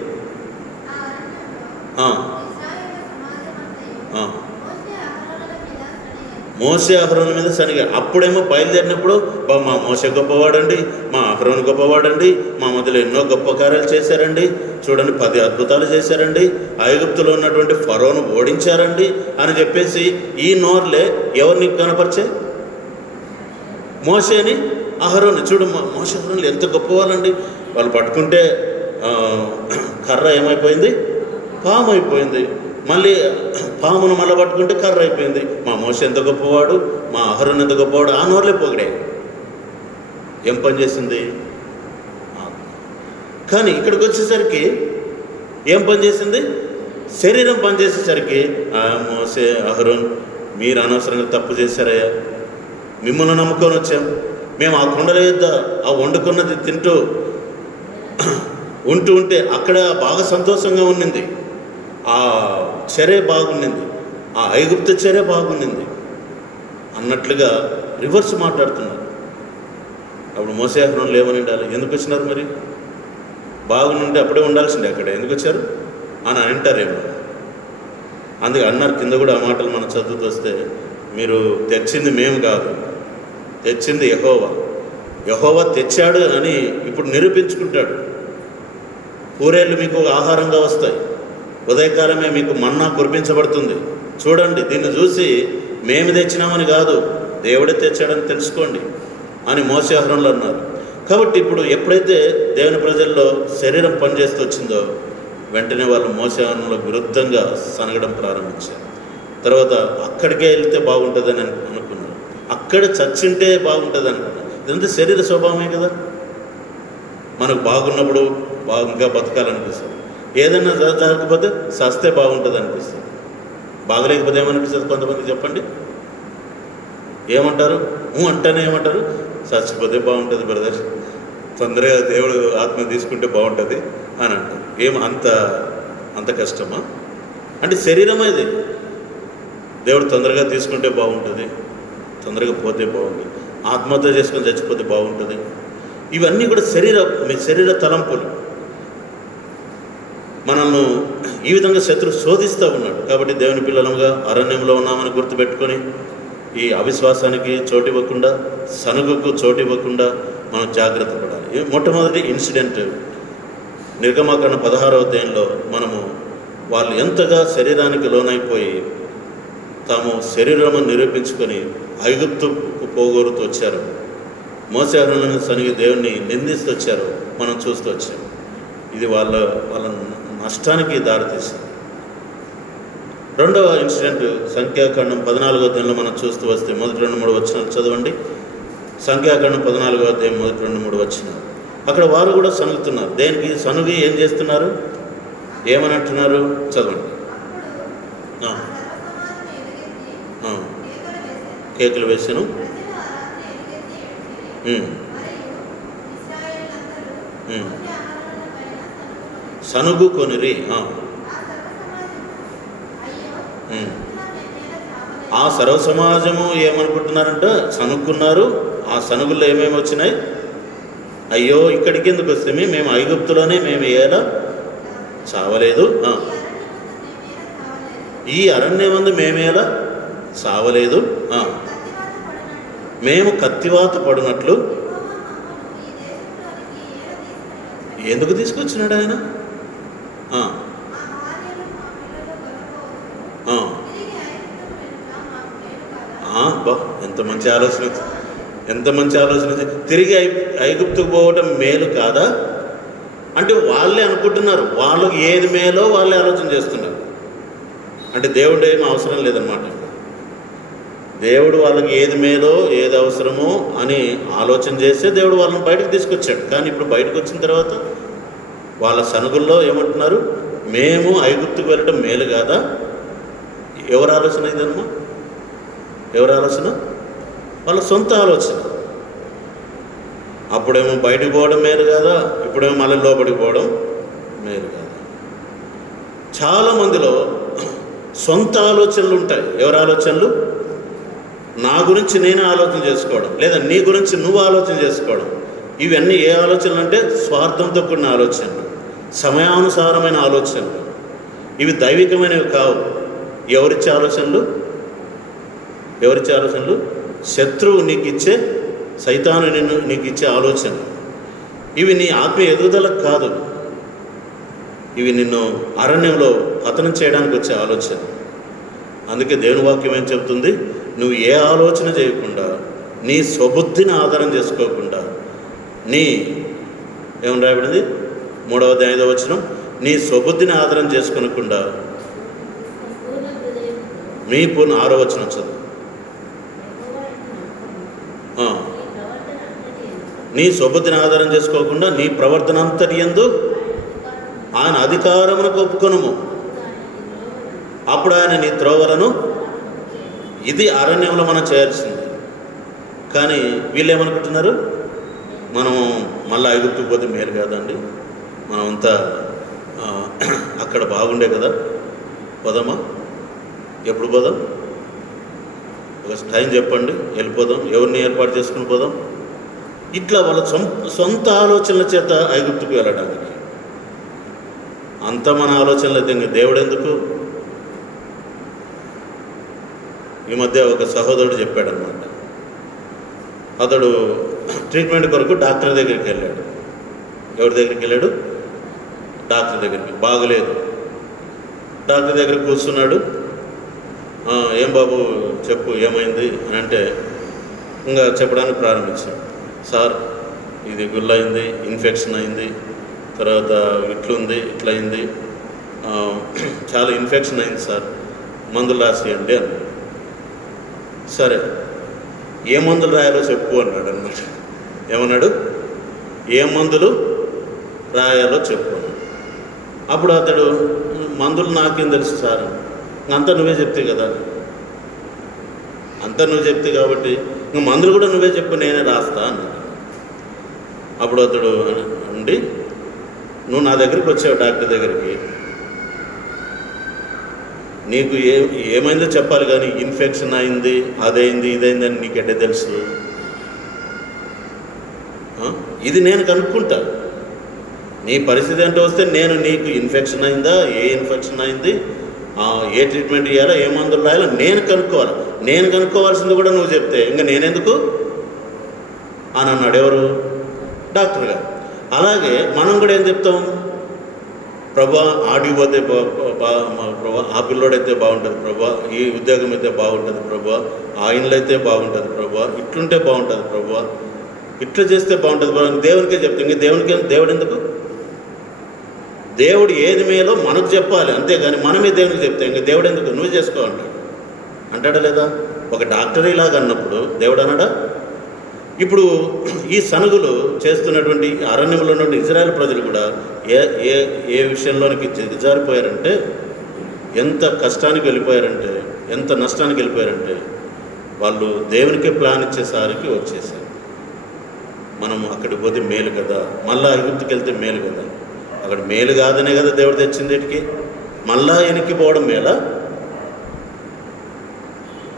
మోసే అహరోను మీద సనిగా. అప్పుడేమో బయలుదేరినప్పుడు మా మోసే గొప్పవాడండి, మా అహరోను గొప్పవాడండి, మా మధ్యలో ఎన్నో గొప్ప కార్యాలు చేశారండి, చూడండి 10 అద్భుతాలు చేశారండి, ఐగుప్తులో ఉన్నటువంటి ఫరోను ఓడించారండి అని చెప్పేసి ఈ నోర్లే ఎవరిని కనపరిచే? మోసేని, అహరోను. చూడు మోసే అహరోనులు ఎంత గొప్పవాళ్ళండి, వాళ్ళు పట్టుకుంటే కర్ర ఏమైపోయింది? పాము అయిపోయింది. మళ్ళీ పామును మళ్ళీ పట్టుకుంటే కర్ర అయిపోయింది. మా మోసే ఎంత గొప్పవాడు, మా అహరోను ఎంత గొప్పవాడు, ఆ నోర్లే పోగడే. ఏం పని చేసింది? కానీ ఇక్కడికి వచ్చేసరికి ఏం పని చేసింది? శరీరం పనిచేసేసరికి మోసే, అహరోన్, మీరు అనవసరంగా తప్పు చేశారయ్యా, మిమ్మల్ని నమ్ముకొని వచ్చాం, మేము ఆ కొండల యొద్ద ఆ వండుకున్నది తింటూ ఉంటే అక్కడ బాగా సంతోషంగా ఉన్నింది, ఆ చర్య బాగుండింది, ఆ ఐగుప్తు చర్య బాగుండింది అన్నట్లుగా రివర్స్ మాట్లాడుతున్నారు. అప్పుడు మోసే అహరోనులు ఏమని ఉండాలి? ఎందుకు వచ్చినారు మరి? బాగుంటే అప్పుడే ఉండాల్సిందే, అక్కడ ఎందుకు వచ్చారు అని అంటారేమో. అందుకే అన్నారు కింద కూడా ఆ మాటలు మనం చదువుతూ వస్తే, మీరు తెచ్చింది మేము కాదు, తెచ్చింది యెహోవా తెచ్చాడు అని ఇప్పుడు నిరూపించుకుంటాడు. పూరేళ్ళు మీకు ఆహారంగా వస్తాయి, ఉదయకాలమే మీకు మన్నా కురిపించబడుతుంది. చూడండి, దీన్ని చూసి మేము తెచ్చినామని కాదు, దేవుడే తెచ్చాడని తెలుసుకోండి అని మోసే అహరోనులు అన్నారు. కాబట్టి ఇప్పుడు ఎప్పుడైతే దేవుని ప్రజల్లో శరీరం పనిచేస్తూ వచ్చిందో వెంటనే వాళ్ళు మోసే అహరోనులకు విరుద్ధంగా సనగడం ప్రారంభించారు. తర్వాత అక్కడికే వెళ్తే బాగుంటుందని అనుకున్నారు, అక్కడ చచ్చింటే బాగుంటుంది అనుకున్నారు. ఇదంతా శరీర స్వభావమే కదా. మనకు బాగున్నప్పుడు ఇంకా బతకాలనిపిస్తుంది, ఏదైనా జరగకపోతే సస్తే బాగుంటుంది అనిపిస్తుంది, బాగలేకపోతే ఏమనిపిస్తుంది కొంతమంది చెప్పండి, ఏమంటారు? అంటేనే ఏమంటారు? చచ్చిపోతే బాగుంటుంది బ్రదర్, తొందరగా దేవుడు ఆత్మ తీసుకుంటే బాగుంటుంది అని అంటారు. అంత కష్టమా? అంటే శరీరం ఇది, దేవుడు తొందరగా తీసుకుంటే బాగుంటుంది, తొందరగా పోతే బాగుంటుంది, ఆత్మహత్య చేసుకొని చచ్చిపోతే బాగుంటుంది. ఇవన్నీ కూడా శరీర తలంపులు. మనల్ని ఈ విధంగా శత్రువు శోధిస్తూ ఉన్నాడు. కాబట్టి దేవుని పిల్లలుగా అరణ్యంలో ఉన్నామని గుర్తుపెట్టుకొని ఈ అవిశ్వాసానికి చోటివ్వకుండా, సనుగుకు చోటివ్వకుండా మనం జాగ్రత్త పడాలి. మొట్టమొదటి ఇన్సిడెంట్ నిర్గమాకాండ 16వ అధ్యాయంలో మనము వాళ్ళు ఎంతగా శరీరానికి లోనైపోయి తాము శరీరము నిరూపించుకొని ఐగుప్తుకు పోగొరుతూ వచ్చారు, మోసే అహరోనులను సనిగి దేవుణ్ణి నిందిస్తూ వచ్చారు, మనం చూస్తూ వచ్చాము. ఇది వాళ్ళ నష్టానికి దారితీసింది. రెండవ ఇన్సిడెంట్ సంఖ్యాకాండం 14వ అధ్యాయంలో మనం చూస్తూ వస్తే మొదటి 2-3 వచనాలు చదవండి. సంఖ్యాకాండం 14వ అధ్యాయం మొదటి 2-3 వచనాలు. అక్కడ వారు కూడా సనుగుతున్నారు. దేనికి సనుగి ఏం చేస్తున్నారు? ఏమని అంటున్నారు? చదవండి. కేకులు వేసాను, సనుగు కొనిరి. ఆ సర్వ సమాజము ఏమనుకుంటున్నారంట? సనుక్కున్నారు. ఆ సనుగుల్లో ఏమేమి వచ్చినాయి? అయ్యో ఇక్కడికి ఎందుకు వస్తే మేము ఐగుప్తులోనే మేము ఎలా చావలేదు, ఈ అరణ్యమందు మేమేలా చావలేదు, మేము కత్తివాత పడినట్లు. ఎందుకు తీసుకొచ్చినాడు ఆయన? బా ఎంత మంచి ఆలోచన, ఎంత మంచి ఆలోచన. తిరిగి ఐగుప్తుకు పోవటం మేలు కాదా అంటే వాళ్ళే అనుకుంటున్నారు, వాళ్ళకి ఏది మేలో వాళ్ళే ఆలోచన చేస్తున్నారు. అంటే దేవుడు ఏం అవసరం లేదన్నమాట. దేవుడు వాళ్ళకి ఏది మేలో ఏది అవసరమో అని ఆలోచన చేస్తే దేవుడు వాళ్ళని బయటకు తీసుకొచ్చాడు. కానీ ఇప్పుడు బయటకు వచ్చిన తర్వాత వాళ్ళ సనుగుల్లో ఏమంటున్నారు? మేము ఐగుప్తుకు వెళ్ళటం మేలు కాదా? ఎవరి ఆలోచన ఇదమ్మా? ఎవరి ఆలోచన? వాళ్ళ సొంత ఆలోచన. అప్పుడేమో బయటకు పోవడం మేలు కాదా, ఇప్పుడేమో మళ్ళీ లోపలికి పోవడం మేలు కాదా? చాలామందిలో సొంత ఆలోచనలు ఉంటాయి. ఎవరి ఆలోచనలు? నా గురించి నేను ఆలోచన చేసుకోవడం, లేదా నీ గురించి నువ్వు ఆలోచన చేసుకోవడం. ఇవన్నీ ఏ ఆలోచనలు అంటే స్వార్థంతో కూడిన ఆలోచనలు, సమయానుసారమైన ఆలోచనలు. ఇవి దైవికమైనవి కావు. ఎవరిచ్చే ఆలోచనలు? ఎవరిచ్చే ఆలోచనలు? శత్రువు నీకు ఇచ్చే, సైతాను నీకు ఇచ్చే ఆలోచన. ఇవి నీ ఆత్మీయ ఎదుగుదలకు కాదు, ఇవి నిన్ను అరణ్యంలో పతనం చేయడానికి వచ్చే ఆలోచన. అందుకే దేవుని వాక్యం ఏం చెప్తుంది? నువ్వు ఏ ఆలోచన చేయకుండా, నీ స్వబుద్ధిని ఆధారం చేసుకోకుండా, ఏమని రాయబడింది? 3వ అధ్యాయం 5వ వచనం, నీ స్వబుద్ధిని ఆధారం చేసుకోనకుండా మీ పూర్ణ 6వ వచనం చదువు. నీ స్వబుద్ధిని ఆధారం చేసుకోకుండా నీ ప్రవర్తన అంతటి యందు ఆయన అధికారమునకు ఒప్పుకొనుము, అప్పుడు ఆయన నీ త్రోవలను. ఇది అరణ్యంలో మనం చేయాల్సింది. కానీ వీళ్ళు ఏమనుకుంటున్నారు? మనం మళ్ళీ ఐగుప్తుకు పోతే మేలు కాదండి, మనమంతా అక్కడ బాగుండే కదా, పోదామా? ఎప్పుడు పోదాం? ఒక టైం చెప్పండి, వెళ్ళిపోదాం. ఎవరిని ఏర్పాటు చేసుకుని పోదాం? ఇట్లా వాళ్ళ సొంత ఆలోచనల చేత ఐగుప్తుకు వెళ్ళడానికి. అంత మన ఆలోచనలు అయితే దేవుడు ఎందుకు? ఈ మధ్య ఒక సహోదరుడు చెప్పాడనమాట. అతడు ట్రీట్మెంట్ కొరకు డాక్టర్ దగ్గరికి వెళ్ళాడు. ఎవరి దగ్గరికి వెళ్ళాడు? డాక్టర్ దగ్గరికి. బాగలేదు. డాక్టర్ దగ్గర కూర్చున్నాడు. ఏం బాబు చెప్పు ఏమైంది అని అంటే ఇంకా చెప్పడానికి ప్రారంభించాడు. సార్ ఇది గుల్లయింది, ఇన్ఫెక్షన్ అయింది, తర్వాత ఇట్లుంది, ఇట్లయింది, చాలా ఇన్ఫెక్షన్ అయింది సార్, మందులు రాసేయండి అన్నాడు. సరే ఏ మందులు రాయాలో చెప్పు అన్నాడు అన్నమాట. ఏమన్నాడు? ఏ మందులు రాయాలో చెప్పు. అప్పుడు అతడు మందులు నాకేం తెలుసు సార్, అంతా నువ్వే చెప్తే కదా, అంతా నువ్వు చెప్తే కాబట్టి ఇంక మందులు కూడా నువ్వే చెప్పు, నేనే రాస్తా అన్నాడు. అప్పుడు అతడు అండి, నువ్వు నా దగ్గరికి వచ్చావు డాక్టర్ దగ్గరికి, నీకు ఏమైందో చెప్పాలి కానీ ఇన్ఫెక్షన్ అయింది, అదైంది, ఇదైంది అని నీకెట్టే తెలుసు? ఇది నేను కనుక్కుంటా. నీ పరిస్థితి ఏంటో వస్తే నేను నీకు ఇన్ఫెక్షన్ అయిందా, ఏ ఇన్ఫెక్షన్ అయింది, ఏ ట్రీట్మెంట్ ఇవ్వాలా, ఏ మందులు రాయాలో నేను కనుక్కోవాలి. నేను కనుక్కోవాల్సింది కూడా నువ్వు చెప్తే ఇంకా నేనెందుకు అని అన్నాడు. ఎవరు? డాక్టర్ గారు. అలాగే మనం కూడా ఏం చెప్తాం? ప్రభా ఆడిపోతే ప్రభా, ఆ పిల్లోడైతే బాగుంటుంది ప్రభా, ఈ ఉద్యోగం అయితే బాగుంటుంది ప్రభా, ఆ ఇండ్లు అయితే బాగుంటుంది ప్రభా, ఇట్లుంటే బాగుంటుంది ప్రభా, ఇట్లా చేస్తే బాగుంటుంది ప్రభా, దేవునికే చెప్తాం. ఇంక దేవుడు ఎందుకు? దేవుడు ఏది మేలో మనకు చెప్పాలి, అంతేగాని మనమే దేవునికి చెప్తే ఇంకా దేవుడు ఎందుకు? నువ్వు చేసుకోవాలంటాడు. అంటాడా లేదా? ఒక డాక్టర్ ఇలాగ అన్నప్పుడు దేవుడు అన్నాడా? ఇప్పుడు ఈ సనుగులు చేస్తున్నటువంటి అరణ్యంలో ఉన్న ఇజ్రాయెల్ ప్రజలు కూడా ఏ విషయంలోనికి దిగజారిపోయారంటే, ఎంత కష్టానికి వెళ్ళిపోయారంటే, ఎంత నష్టానికి వెళ్ళిపోయారంటే, వాళ్ళు దేవునికే ప్లాన్ ఇచ్చేసరికి వచ్చేసారు. మనం అక్కడికి పోతే మేలు కదా, మళ్ళా ఐగుప్తుకి వెళ్తే మేలు కదా, అక్కడ మేలు కాదనే కదా దేవుడు తెచ్చింది వీటికి, మళ్ళా వెనక్కి పోవడం మేలా?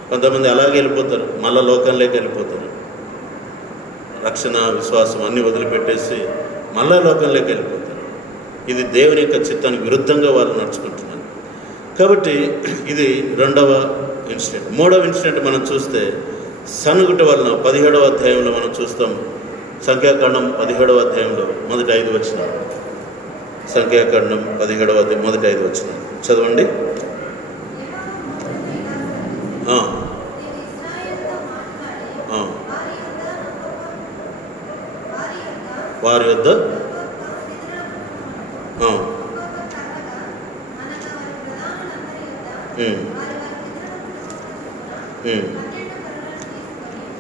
కొంతమంది అలాగే వెళ్ళిపోతారు, మళ్ళా లోకంలోకి వెళ్ళిపోతారు, రక్షణ విశ్వాసం అన్నీ వదిలిపెట్టేసి మళ్ళా లోకంలోకి వెళ్ళిపోతారు. ఇది దేవుని యొక్క చిత్తానికి విరుద్ధంగా వారు నడుచుకుంటున్నారు. కాబట్టి ఇది రెండవ ఇన్సిడెంట్. మూడవ ఇన్సిడెంట్ మనం చూస్తే సనుగుట వలన 17వ అధ్యాయంలో మనం చూస్తాం. సంఖ్యాకాండం 17వ అధ్యాయంలో మొదటి 5 వచనాలు. సంఖ్యాకాండం 17వ అధ్యాయం మొదటి 5 వచనాలు చదవండి. వారి వద్ద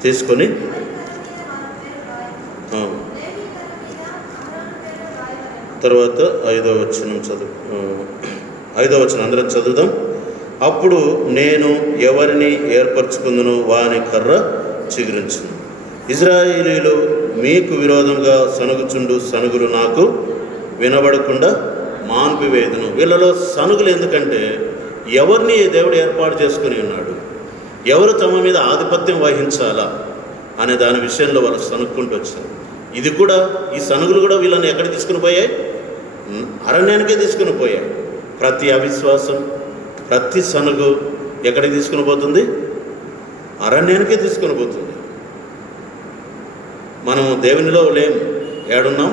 తీసుకొని తర్వాత 5వ వచనం అందరం చదువుదాం. అప్పుడు నేను ఎవరిని ఏర్పరచుకుందునో వాని కర్ర చిగురించును. ఇజ్రాయేలీలు మీకు విరోధంగా సనుగుచుండు సనుగులు నాకు వినబడకుండా మాన్పివేదును. వీళ్ళలో సనుగులు ఎందుకంటే ఎవరిని దేవుడు ఏర్పాటు చేసుకుని ఉన్నాడు, ఎవరు తమ మీద ఆధిపత్యం వహించాలా అనే దాని విషయంలో వాళ్ళు సనుక్కుంటూ వచ్చారు. ఇది కూడా, ఈ సనుగులు కూడా వీళ్ళని ఎక్కడికి తీసుకుని పోయాయి? అరణ్యానికే తీసుకుని పోయాయి. ప్రతి అవిశ్వాసం, ప్రతి సనుగు ఎక్కడికి తీసుకుని పోతుంది? అరణ్యానికే తీసుకుని పోతుంది. మనము దేవునిలో లేము, ఏడున్నాం?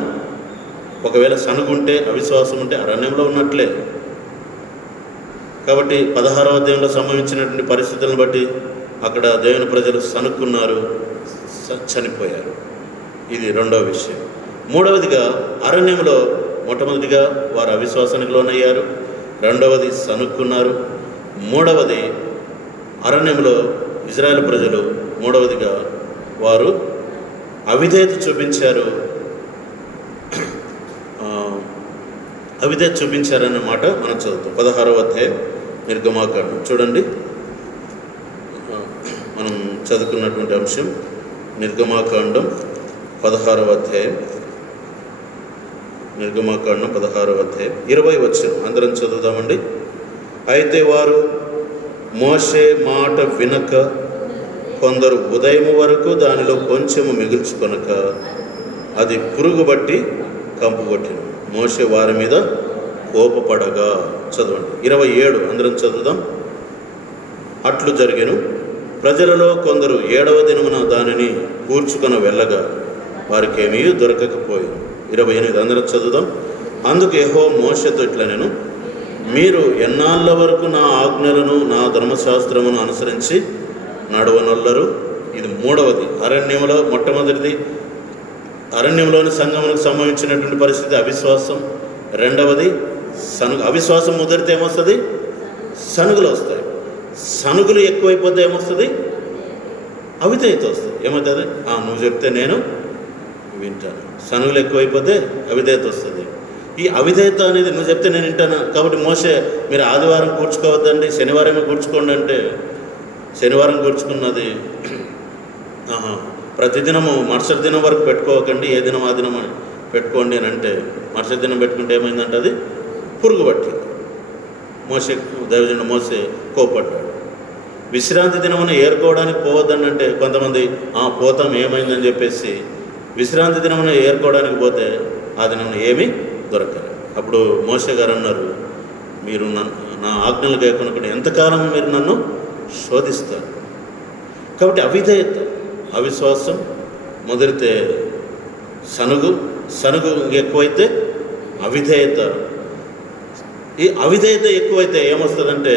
ఒకవేళ సనుగుంటే, అవిశ్వాసం ఉంటే అరణ్యంలో ఉన్నట్లే. కాబట్టి 16వ అధ్యాయంలో సంభవించినటువంటి పరిస్థితులను బట్టి అక్కడ దేవుని ప్రజలు సనుక్కున్నారు, చనిపోయారు. ఇది రెండవ విషయం. మూడవదిగా అరణ్యంలో మొట్టమొదటిగా వారు అవిశ్వాసానికి లోనయ్యారు, రెండవది సనుక్కున్నారు, మూడవది అరణ్యంలో ఇజ్రాయెల్ ప్రజలు మూడవదిగా వారు అవిధేయత చూపించారు. అవిధేయత చూపించారన్న మాట మనం చదువుతాం. 16వ అధ్యాయం నిర్గమాకాండం చూడండి. మనం చదువుకున్నటువంటి అంశం నిర్గమాకాండం 16వ అధ్యాయం. నిర్గమాకాండం 16వ అధ్యాయం 20వ వచనం అందరం చదువుదామండి. అయితే వారు మోషే మాట వినక కొందరు ఉదయం వరకు దానిలో కొంచెము మిగుల్చుకొనక అది పురుగు బట్టి కంపు కొట్టింది. మోషే వారి మీద కోపపడగా. చదవండి 27 అందరం చదువుదాం. అట్లు జరిగెను, ప్రజలలో కొందరు 7వ దినమున దానిని కూర్చుకొని వెళ్ళగా వారికి ఏమీ దొరకకపోయింది. 28 అందరం చదువుదాం. అందుకు యెహోవా మోషేతో ఇట్లా, నేను మీరు ఎన్నాళ్ళ వరకు నా ఆజ్ఞలను నా ధర్మశాస్త్రమును అనుసరించి నడవనొల్లరు. ఇది మూడవది. అరణ్యంలో మొట్టమొదటిది అరణ్యంలోని సంఘములకు సంబంధించినటువంటి పరిస్థితి అవిశ్వాసం. రెండవది సనుగు. అవిశ్వాసం ముదిరితే ఏమొస్తుంది? సనుగులు వస్తాయి. సనుగులు ఎక్కువైపోతే ఏమొస్తుంది? అవిధేయత వస్తుంది. ఏమవుతుంది? నువ్వు చెప్తే నేను వింటాను. సనుగులు ఎక్కువైపోతే అవిధేయత వస్తుంది. ఈ అవిధేయత అనేది నువ్వు చెప్తే నేను వింటాను. కాబట్టి మోషే మీరు ఆదివారం కూర్చుకోవద్దండి, శనివారమే కూర్చుకోండి అంటే శనివారం కూర్చుకున్నది ప్రతిదినము మరుసటి దినం వరకు పెట్టుకోకండి, ఏ దినం ఆ దినం అని పెట్టుకోండి అని అంటే మరుసటి దినం పెట్టుకుంటే ఏమైందంటే అది పురుగు పట్టింది. మోసే దైవజనుడు మోసే కోపడ్డాడు. విశ్రాంతి దినమున ఏరుకోవడానికి పోవద్దని అంటే కొంతమంది పోతాం ఏమైందని చెప్పేసి విశ్రాంతి దినమున ఏరుకోవడానికి పోతే ఆ దినం ఏమీ దొరకలేదు. అప్పుడు మోసే గారు అన్నారు, మీరు నా ఆజ్ఞలు లేకుండా ఎంతకాలం మీరు నన్ను శోధిస్తారు. కాబట్టి అవిధేయత, అవిశ్వాసం ముదిరితే సనుగు ఎక్కువైతే అవిధేయత. ఈ అవిధేయత ఎక్కువైతే ఏమొస్తుందంటే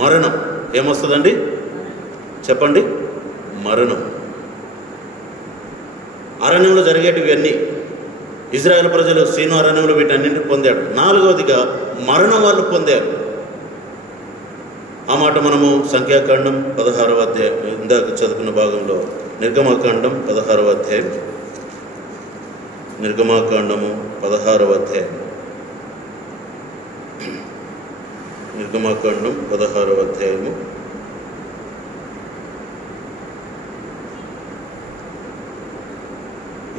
మరణం. ఏమొస్తుందండి చెప్పండి? మరణం. అరణ్యంలో జరిగేటివి అన్నీ ఇజ్రాయేల్ ప్రజలు సీను అరణ్యంలో వీటన్నింటిని పొందాడు. నాలుగవదిగా మరణం వాళ్ళు పొందారు. ఆ మాట మనము సంఖ్యాకాండం 16వ అధ్యాయం ఇందాక చదువుకున్న భాగంలో నిర్గమాకాండం 16వ అధ్యాయం, నిర్గమాకాండము 16వ అధ్యాయం, నిర్గమాకాండం 16వ అధ్యాయము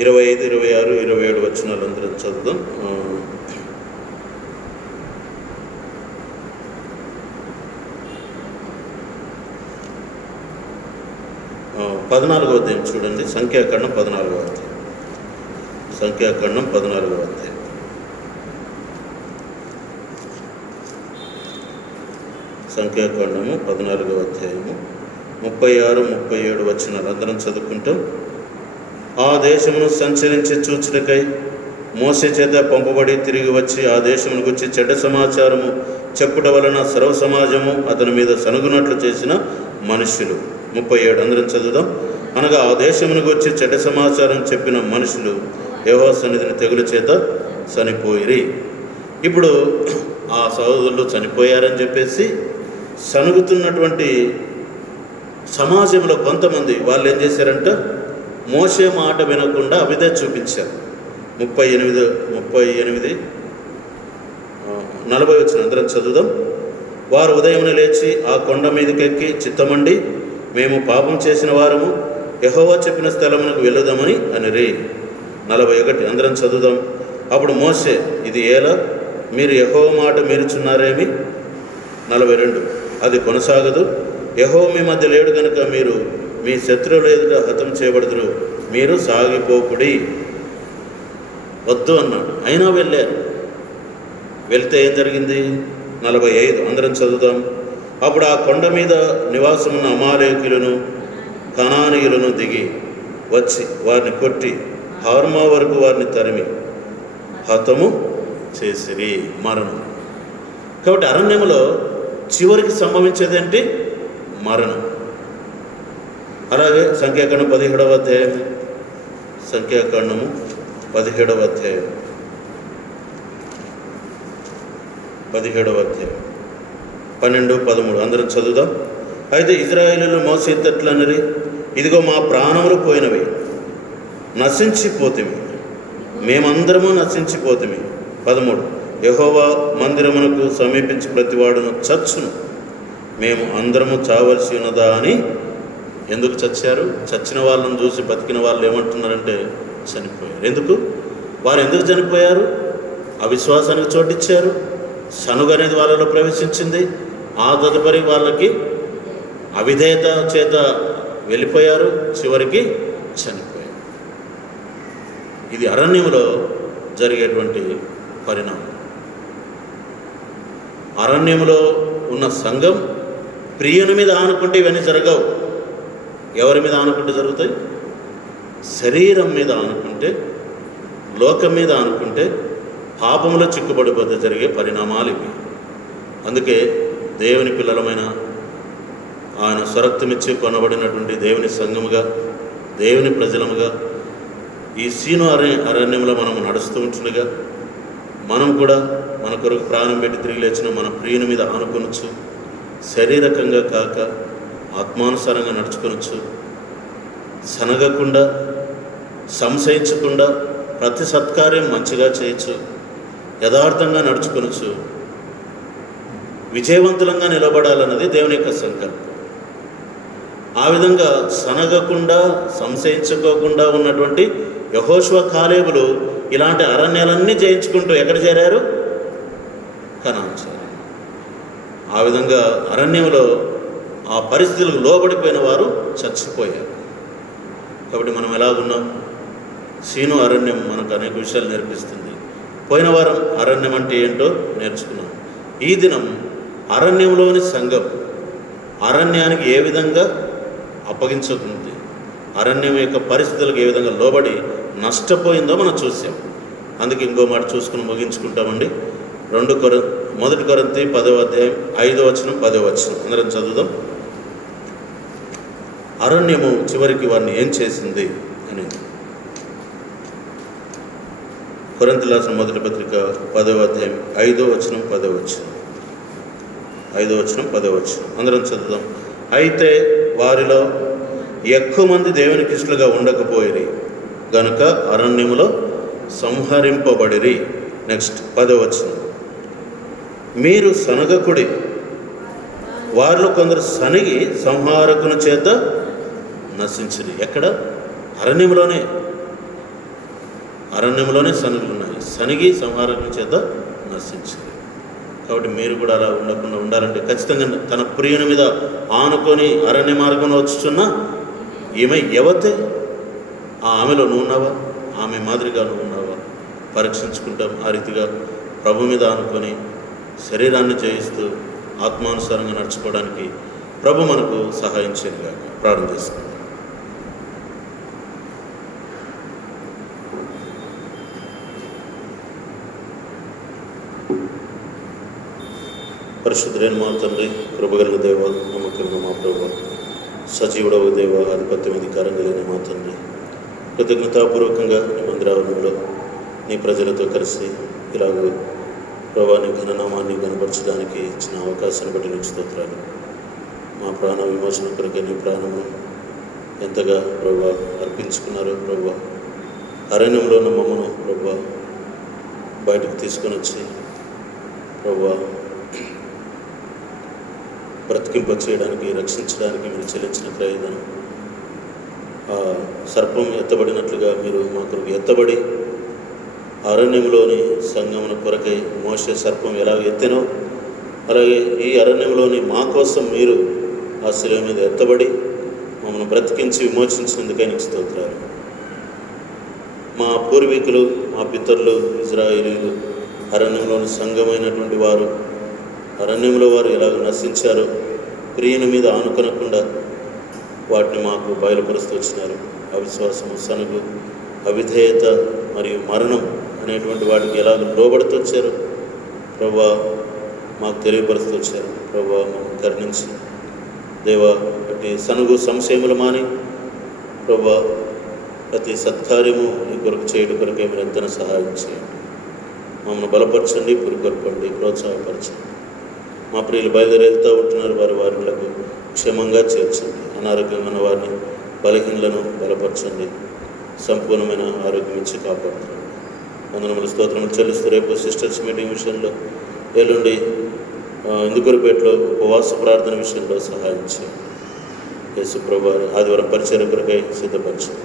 25, 26, 27 వచనాలు అందరం చదువుదాం. 14వ అధ్యాయం చూడండి. సంఖ్యాకాండం 14వ అధ్యాయం, సంఖ్యాకాండం 14వ అధ్యాయం, సంఖ్యాకాండము 14వ అధ్యాయము 36, 37 వచనాలు అందరం చదువుకుంటాం. ఆ దేశమును సంచరించి చూచుటకై మోసే చేత పంపబడి తిరిగి వచ్చి ఆ దేశమును గురించి చెడ్డ సమాచారము చెప్పుట వలన సర్వ సమాజము అతని మీద సనుగునట్లు చేసిన మనుషులు. 37 అందరం చదువుదాం. అనగా ఆ దేశమును గురించి చెడ్డ సమాచారం చెప్పిన మనుషులు యెహోవా సన్నిధిని తెగులు చేత చనిపోయిరి. ఇప్పుడు ఆ సహోదరులు చనిపోయారని చెప్పేసి సనుగుతున్నటువంటి సమాజంలో కొంతమంది వాళ్ళు ఏం చేశారంట? మోసే మాట వినకుండా అవిధేయత చూపించారు. 38, 40 వచ్చిన అందరం చదువుదాం. వారు ఉదయమున లేచి ఆ కొండ మీదకెక్కి చిత్తమండి మేము పాపం చేసిన వారము, యెహోవా చెప్పిన స్థలమునకు వెళ్ళుదామని అనిరి. 41 అందరం చదువుదాం. అప్పుడు మోసే, ఇది ఏలా మీరు యెహోవా మాట మీరుచున్నారేమి? 42 అది కొనసాగదు. యెహోవా మీ మధ్య లేడు కనుక మీరు మీ శత్రువుల ఎదుట హతం చేయబడుదురు, మీరు సాగిపోకుడి. వద్దు అన్నాడు, అయినా వెళ్ళారు. వెళ్తే ఏం జరిగింది? 45 అందరం చదువుదాం. అప్పుడు ఆ కొండ మీద నివాసమున్న అమాలేకీయులను కనానీయులను దిగి వచ్చి వారిని కొట్టి హార్మా వరకు వారిని తరిమి హతము చేసిరి. మరణం. కాబట్టి అరణ్యములో చివరికి సంభవించేదేంటి? మరణం. అలాగే సంఖ్యాకాండం 17వ అధ్యాయం, సంఖ్యాకాండము 17వ అధ్యాయం, 12, 13 అందరం చదువుదాం. అయితే ఇశ్రాయేలీయులు మోసే ఎత్తట్లనిరి, ఇదిగో మా ప్రాణములు పోయినవి, నశించిపోతిమి, మేమందరము నశించిపోతిమి. 13 యెహోవా మందిరమునకు సమీపించి ప్రతివాడును చచ్చును, మేము అందరము చావలసి ఉన్నదా అని. ఎందుకు చచ్చారు? చచ్చిన వాళ్ళని చూసి బతికిన వాళ్ళు ఏమంటున్నారంటే చనిపోయారు. ఎందుకు? వారు ఎందుకు చనిపోయారు? అవిశ్వాసానికి చోటిచ్చారు. సనుగు అనేది వాళ్ళలో ప్రవేశించింది. ఆ తదుపరి వాళ్ళకి అవిధేయత చేత వెళ్ళిపోయారు, చివరికి చనిపోయారు. ఇది అరణ్యంలో జరిగేటువంటి పరిణామం. అరణ్యంలో ఉన్న సంఘం ప్రియుని మీద ఆనుకుంటే ఇవన్నీ జరగవు. ఎవరి మీద ఆనుకుంటే జరుగుతాయి? శరీరం మీద ఆనుకుంటే, లోకం మీద ఆనుకుంటే, పాపంలో చిక్కుబడిపోతే జరిగే పరిణామాలు ఇవి. అందుకే దేవుని పిల్లలమైన ఆయన స్వరక్తమిచ్చి కొనబడినటువంటి దేవుని సంఘముగా, దేవుని ప్రజలముగా ఈ సీను అరణ్యంలో మనం నడుస్తూ ఉంటుండగా మనం కూడా మన కొరకు ప్రాణం పెట్టి తిరిగి లేచిన మన ప్రియుని మీద ఆనుకొనొచ్చు, శారీరకంగా కాక ఆత్మానుసారంగా నడుచుకొనొచ్చు, సనగకుండా సంశయించకుండా ప్రతి సత్కార్యం మంచిగా చేయొచ్చు, యథార్థంగా నడుచుకొనొచ్చు, విజయవంతులంగా నిలబడాలన్నది దేవుని యొక్క సంకల్పం. ఆ విధంగా సనగకుండా సంశయించుకోకుండా ఉన్నటువంటి యెహోషువ కాలేబులు ఇలాంటి అరణ్యాలన్నీ జయించుకుంటూ ఎక్కడ చేరారు? కనాను చేరారు. ఆ విధంగా అరణ్యంలో ఆ పరిస్థితులకు లోబడిపోయిన వారు చచ్చిపోయారు. కాబట్టి మనం ఎలాగున్నాం? సీను అరణ్యం మనకు అనేక విషయాలు నేర్పిస్తుంది. పోయిన వారం అరణ్యం అంటే ఏంటో నేర్చుకున్నాం. ఈ దినం అరణ్యంలోని సంఘం అరణ్యానికి ఏ విధంగా అప్పగించుకుంది, అరణ్యం యొక్క పరిస్థితులకు ఏ విధంగా లోబడి నష్టపోయిందో మనం చూసాం. అందుకే ఇంకో మాట చూసుకుని ముగించుకుంటామండి. 1 కొరింథీ 10వ అధ్యాయం 5వ వచనం 10వ వచనం అందరం చదువుదాం. అరణ్యము చివరికి వారిని ఏం చేసింది అని. కొరింథీయులకు రాసిన మొదటి పత్రిక 10వ అధ్యాయం 5వ వచనం 10వ వచనం 5వ వచనం 10వ వచనం అందరం చదువుదాం. అయితే వారిలో ఎక్కువ మంది దేవునికి ఇష్టలుగా ఉండకపోయిరి గనుక అరణ్యములో సంహరింపబడిరి. నెక్స్ట్ 10వ వచనం. మీరు సనగకుడి, వారిలో కొందరు సనిగి సంహారకుని చేత నశించిరి. ఎక్కడ? అరణ్యంలోనే సనుగులు ఉన్నాయి. సనిగి సంహారకుని చేత నశించిరి. కాబట్టి మీరు కూడా అలా ఉండకుండా ఉండాలంటే ఖచ్చితంగా తన ప్రియుని మీద ఆనుకొని అరణ్య మార్గంలో వచ్చుచున్న ఈమె యువతే, ఆమెలో నువ్వు ఉన్నావా? ఆమె మాదిరిగా నువ్వు ఉన్నావా? పరీక్షించుకుంటాం. ఆ రీతిగా ప్రభు మీద ఆనుకొని శరీరాన్ని జయిస్తూ ఆత్మానుసారంగా నడుచుకోవడానికి ప్రభు మనకు సహాయం చేయనుగాక. ప్రార్థన చేసుకుందాం. పరిశుద్ధులైన మా తండ్రి, కృపగలిగిన దేవ, నమ్మకమైన మా ప్రభు, సజీవుడవు దేవ, ఆధిపత్యం అధికారం కలిగిన మా తండ్రి, కృతజ్ఞతాపూర్వకంగా నీ మందిరావరణంలో నీ ప్రజలతో కలిసి ఇలాగూ ప్రభా నీ ఘననామాన్ని కనపరచడానికి ఇచ్చిన అవకాశాన్ని బట్టి నీకు స్తోత్రాలు. మా ప్రాణ విమోచన కొరకే నీ ప్రాణము ఎంతగా ప్రభా అర్పించుకున్నారో ప్రభా, అరణ్యంలో ఉన్న మమ్మను ప్రభా బయటకు తీసుకొని వచ్చి ప్రభా బ్రతికింప చేయడానికి, రక్షించడానికి మీరు చెల్లించిన ప్రయోజనం సర్పం ఎత్తబడినట్లుగా మీరు మా కొరకు ఎత్తబడి అరణ్యంలోని సంఘమున కొరకై మోషే సర్పం ఎలాగ ఎత్తెనో అలాగే ఈ అరణ్యంలోని మా కోసం మీరు ఆ శిలువ మీద ఎత్తబడి మమ్మల్ని బ్రతికించి విమోచించినందుకై నీకు స్తోత్రాలు. మా పూర్వీకులు, మా పితరులు ఇజ్రాయేలీలు అరణ్యంలోని సంఘమైనటువంటి వారు, అరణ్యంలో వారు ఎలాగ నశించారో ప్రియుని మీద ఆనుకొనకుండా వాటిని మాకు బయలుపరుస్తూ వచ్చినారు. అవిశ్వాసము, సనుగు, అవిధేయత మరియు మరణం అనేటువంటి వాటికి ఎలాగ లోబడుతూ వచ్చారు ప్రభా మాకు తెలియపరుస్తూ వచ్చారు. ప్రభా మమ్మల్ని కరుణించి దేవా ప్రతి సనుగు సంశయములు మాని ప్రభా ప్రతి సత్కార్యము నీ కొరకు చేయడం కొరకే మీరు ఎంతైనా సహాయం చేయండి. మమ్మల్ని బలపరచండి, పురుకొల్పండి, ప్రోత్సాహపరచండి. మా ప్రియులు బయలుదేరి వెళ్తూ ఉంటున్నారు, వారికి క్షేమంగా చేర్చండి. అనారోగ్యంగా ఉన్న వారిని, బలహీనలను బలపరచండి. సంపూర్ణమైన ఆరోగ్యం ఇచ్చి కాపాడుతుంది. వందనములు స్తోత్రములు చెల్లిస్తూ రేపు సిస్టర్స్ మీటింగ్ విషయంలో, ఎల్లుండి ఇందుకూరుపేటలో ఉపవాస ప్రార్థన విషయంలో సహాయం చేయండి. యేసు ప్రభువారి ఆదివారం పరిచర్య కొరకై సిద్ధపరచండి.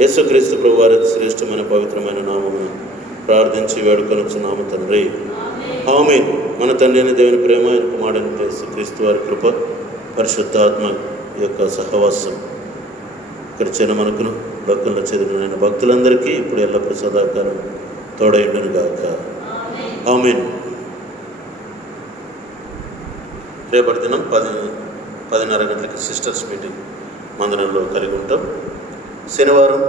యేసుక్రీస్తు ప్రభువారి శ్రేష్టమైన పవిత్రమైన నామమున ప్రార్థించి వేడుకొనుచున్నాము తండ్రి, ఆమేన్. మన తండ్రి అయిన దేవుని ప్రేమ, ఆయన కుమారుడైన యేసుక్రీస్తు వారి కృప, పరిశుద్ధాత్మ యొక్క సహవాసం ఇక్కడ చిన్న మనకును భక్తుల్లో చెందిన భక్తులందరికీ ఇప్పుడు ఎల్లప్పుడూ సదాకాలం తోడైండును గాక. ఆమేన్. రేపటి దినం 10:30 గంటలకి సిస్టర్స్ మీటింగ్ మందిరంలో కలిగి ఉంటాం. శనివారం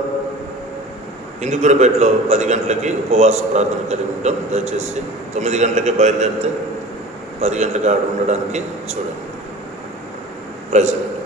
ఇందుకూరుపేటలో 10 గంటలకి ఉపవాస ప్రార్థన కలిగి ఉంటాం. దయచేసి 9 గంటలకే బయలుదేరితే 10 గంటలకు ఆడ ఉండడానికి చూడండి. Praise lord.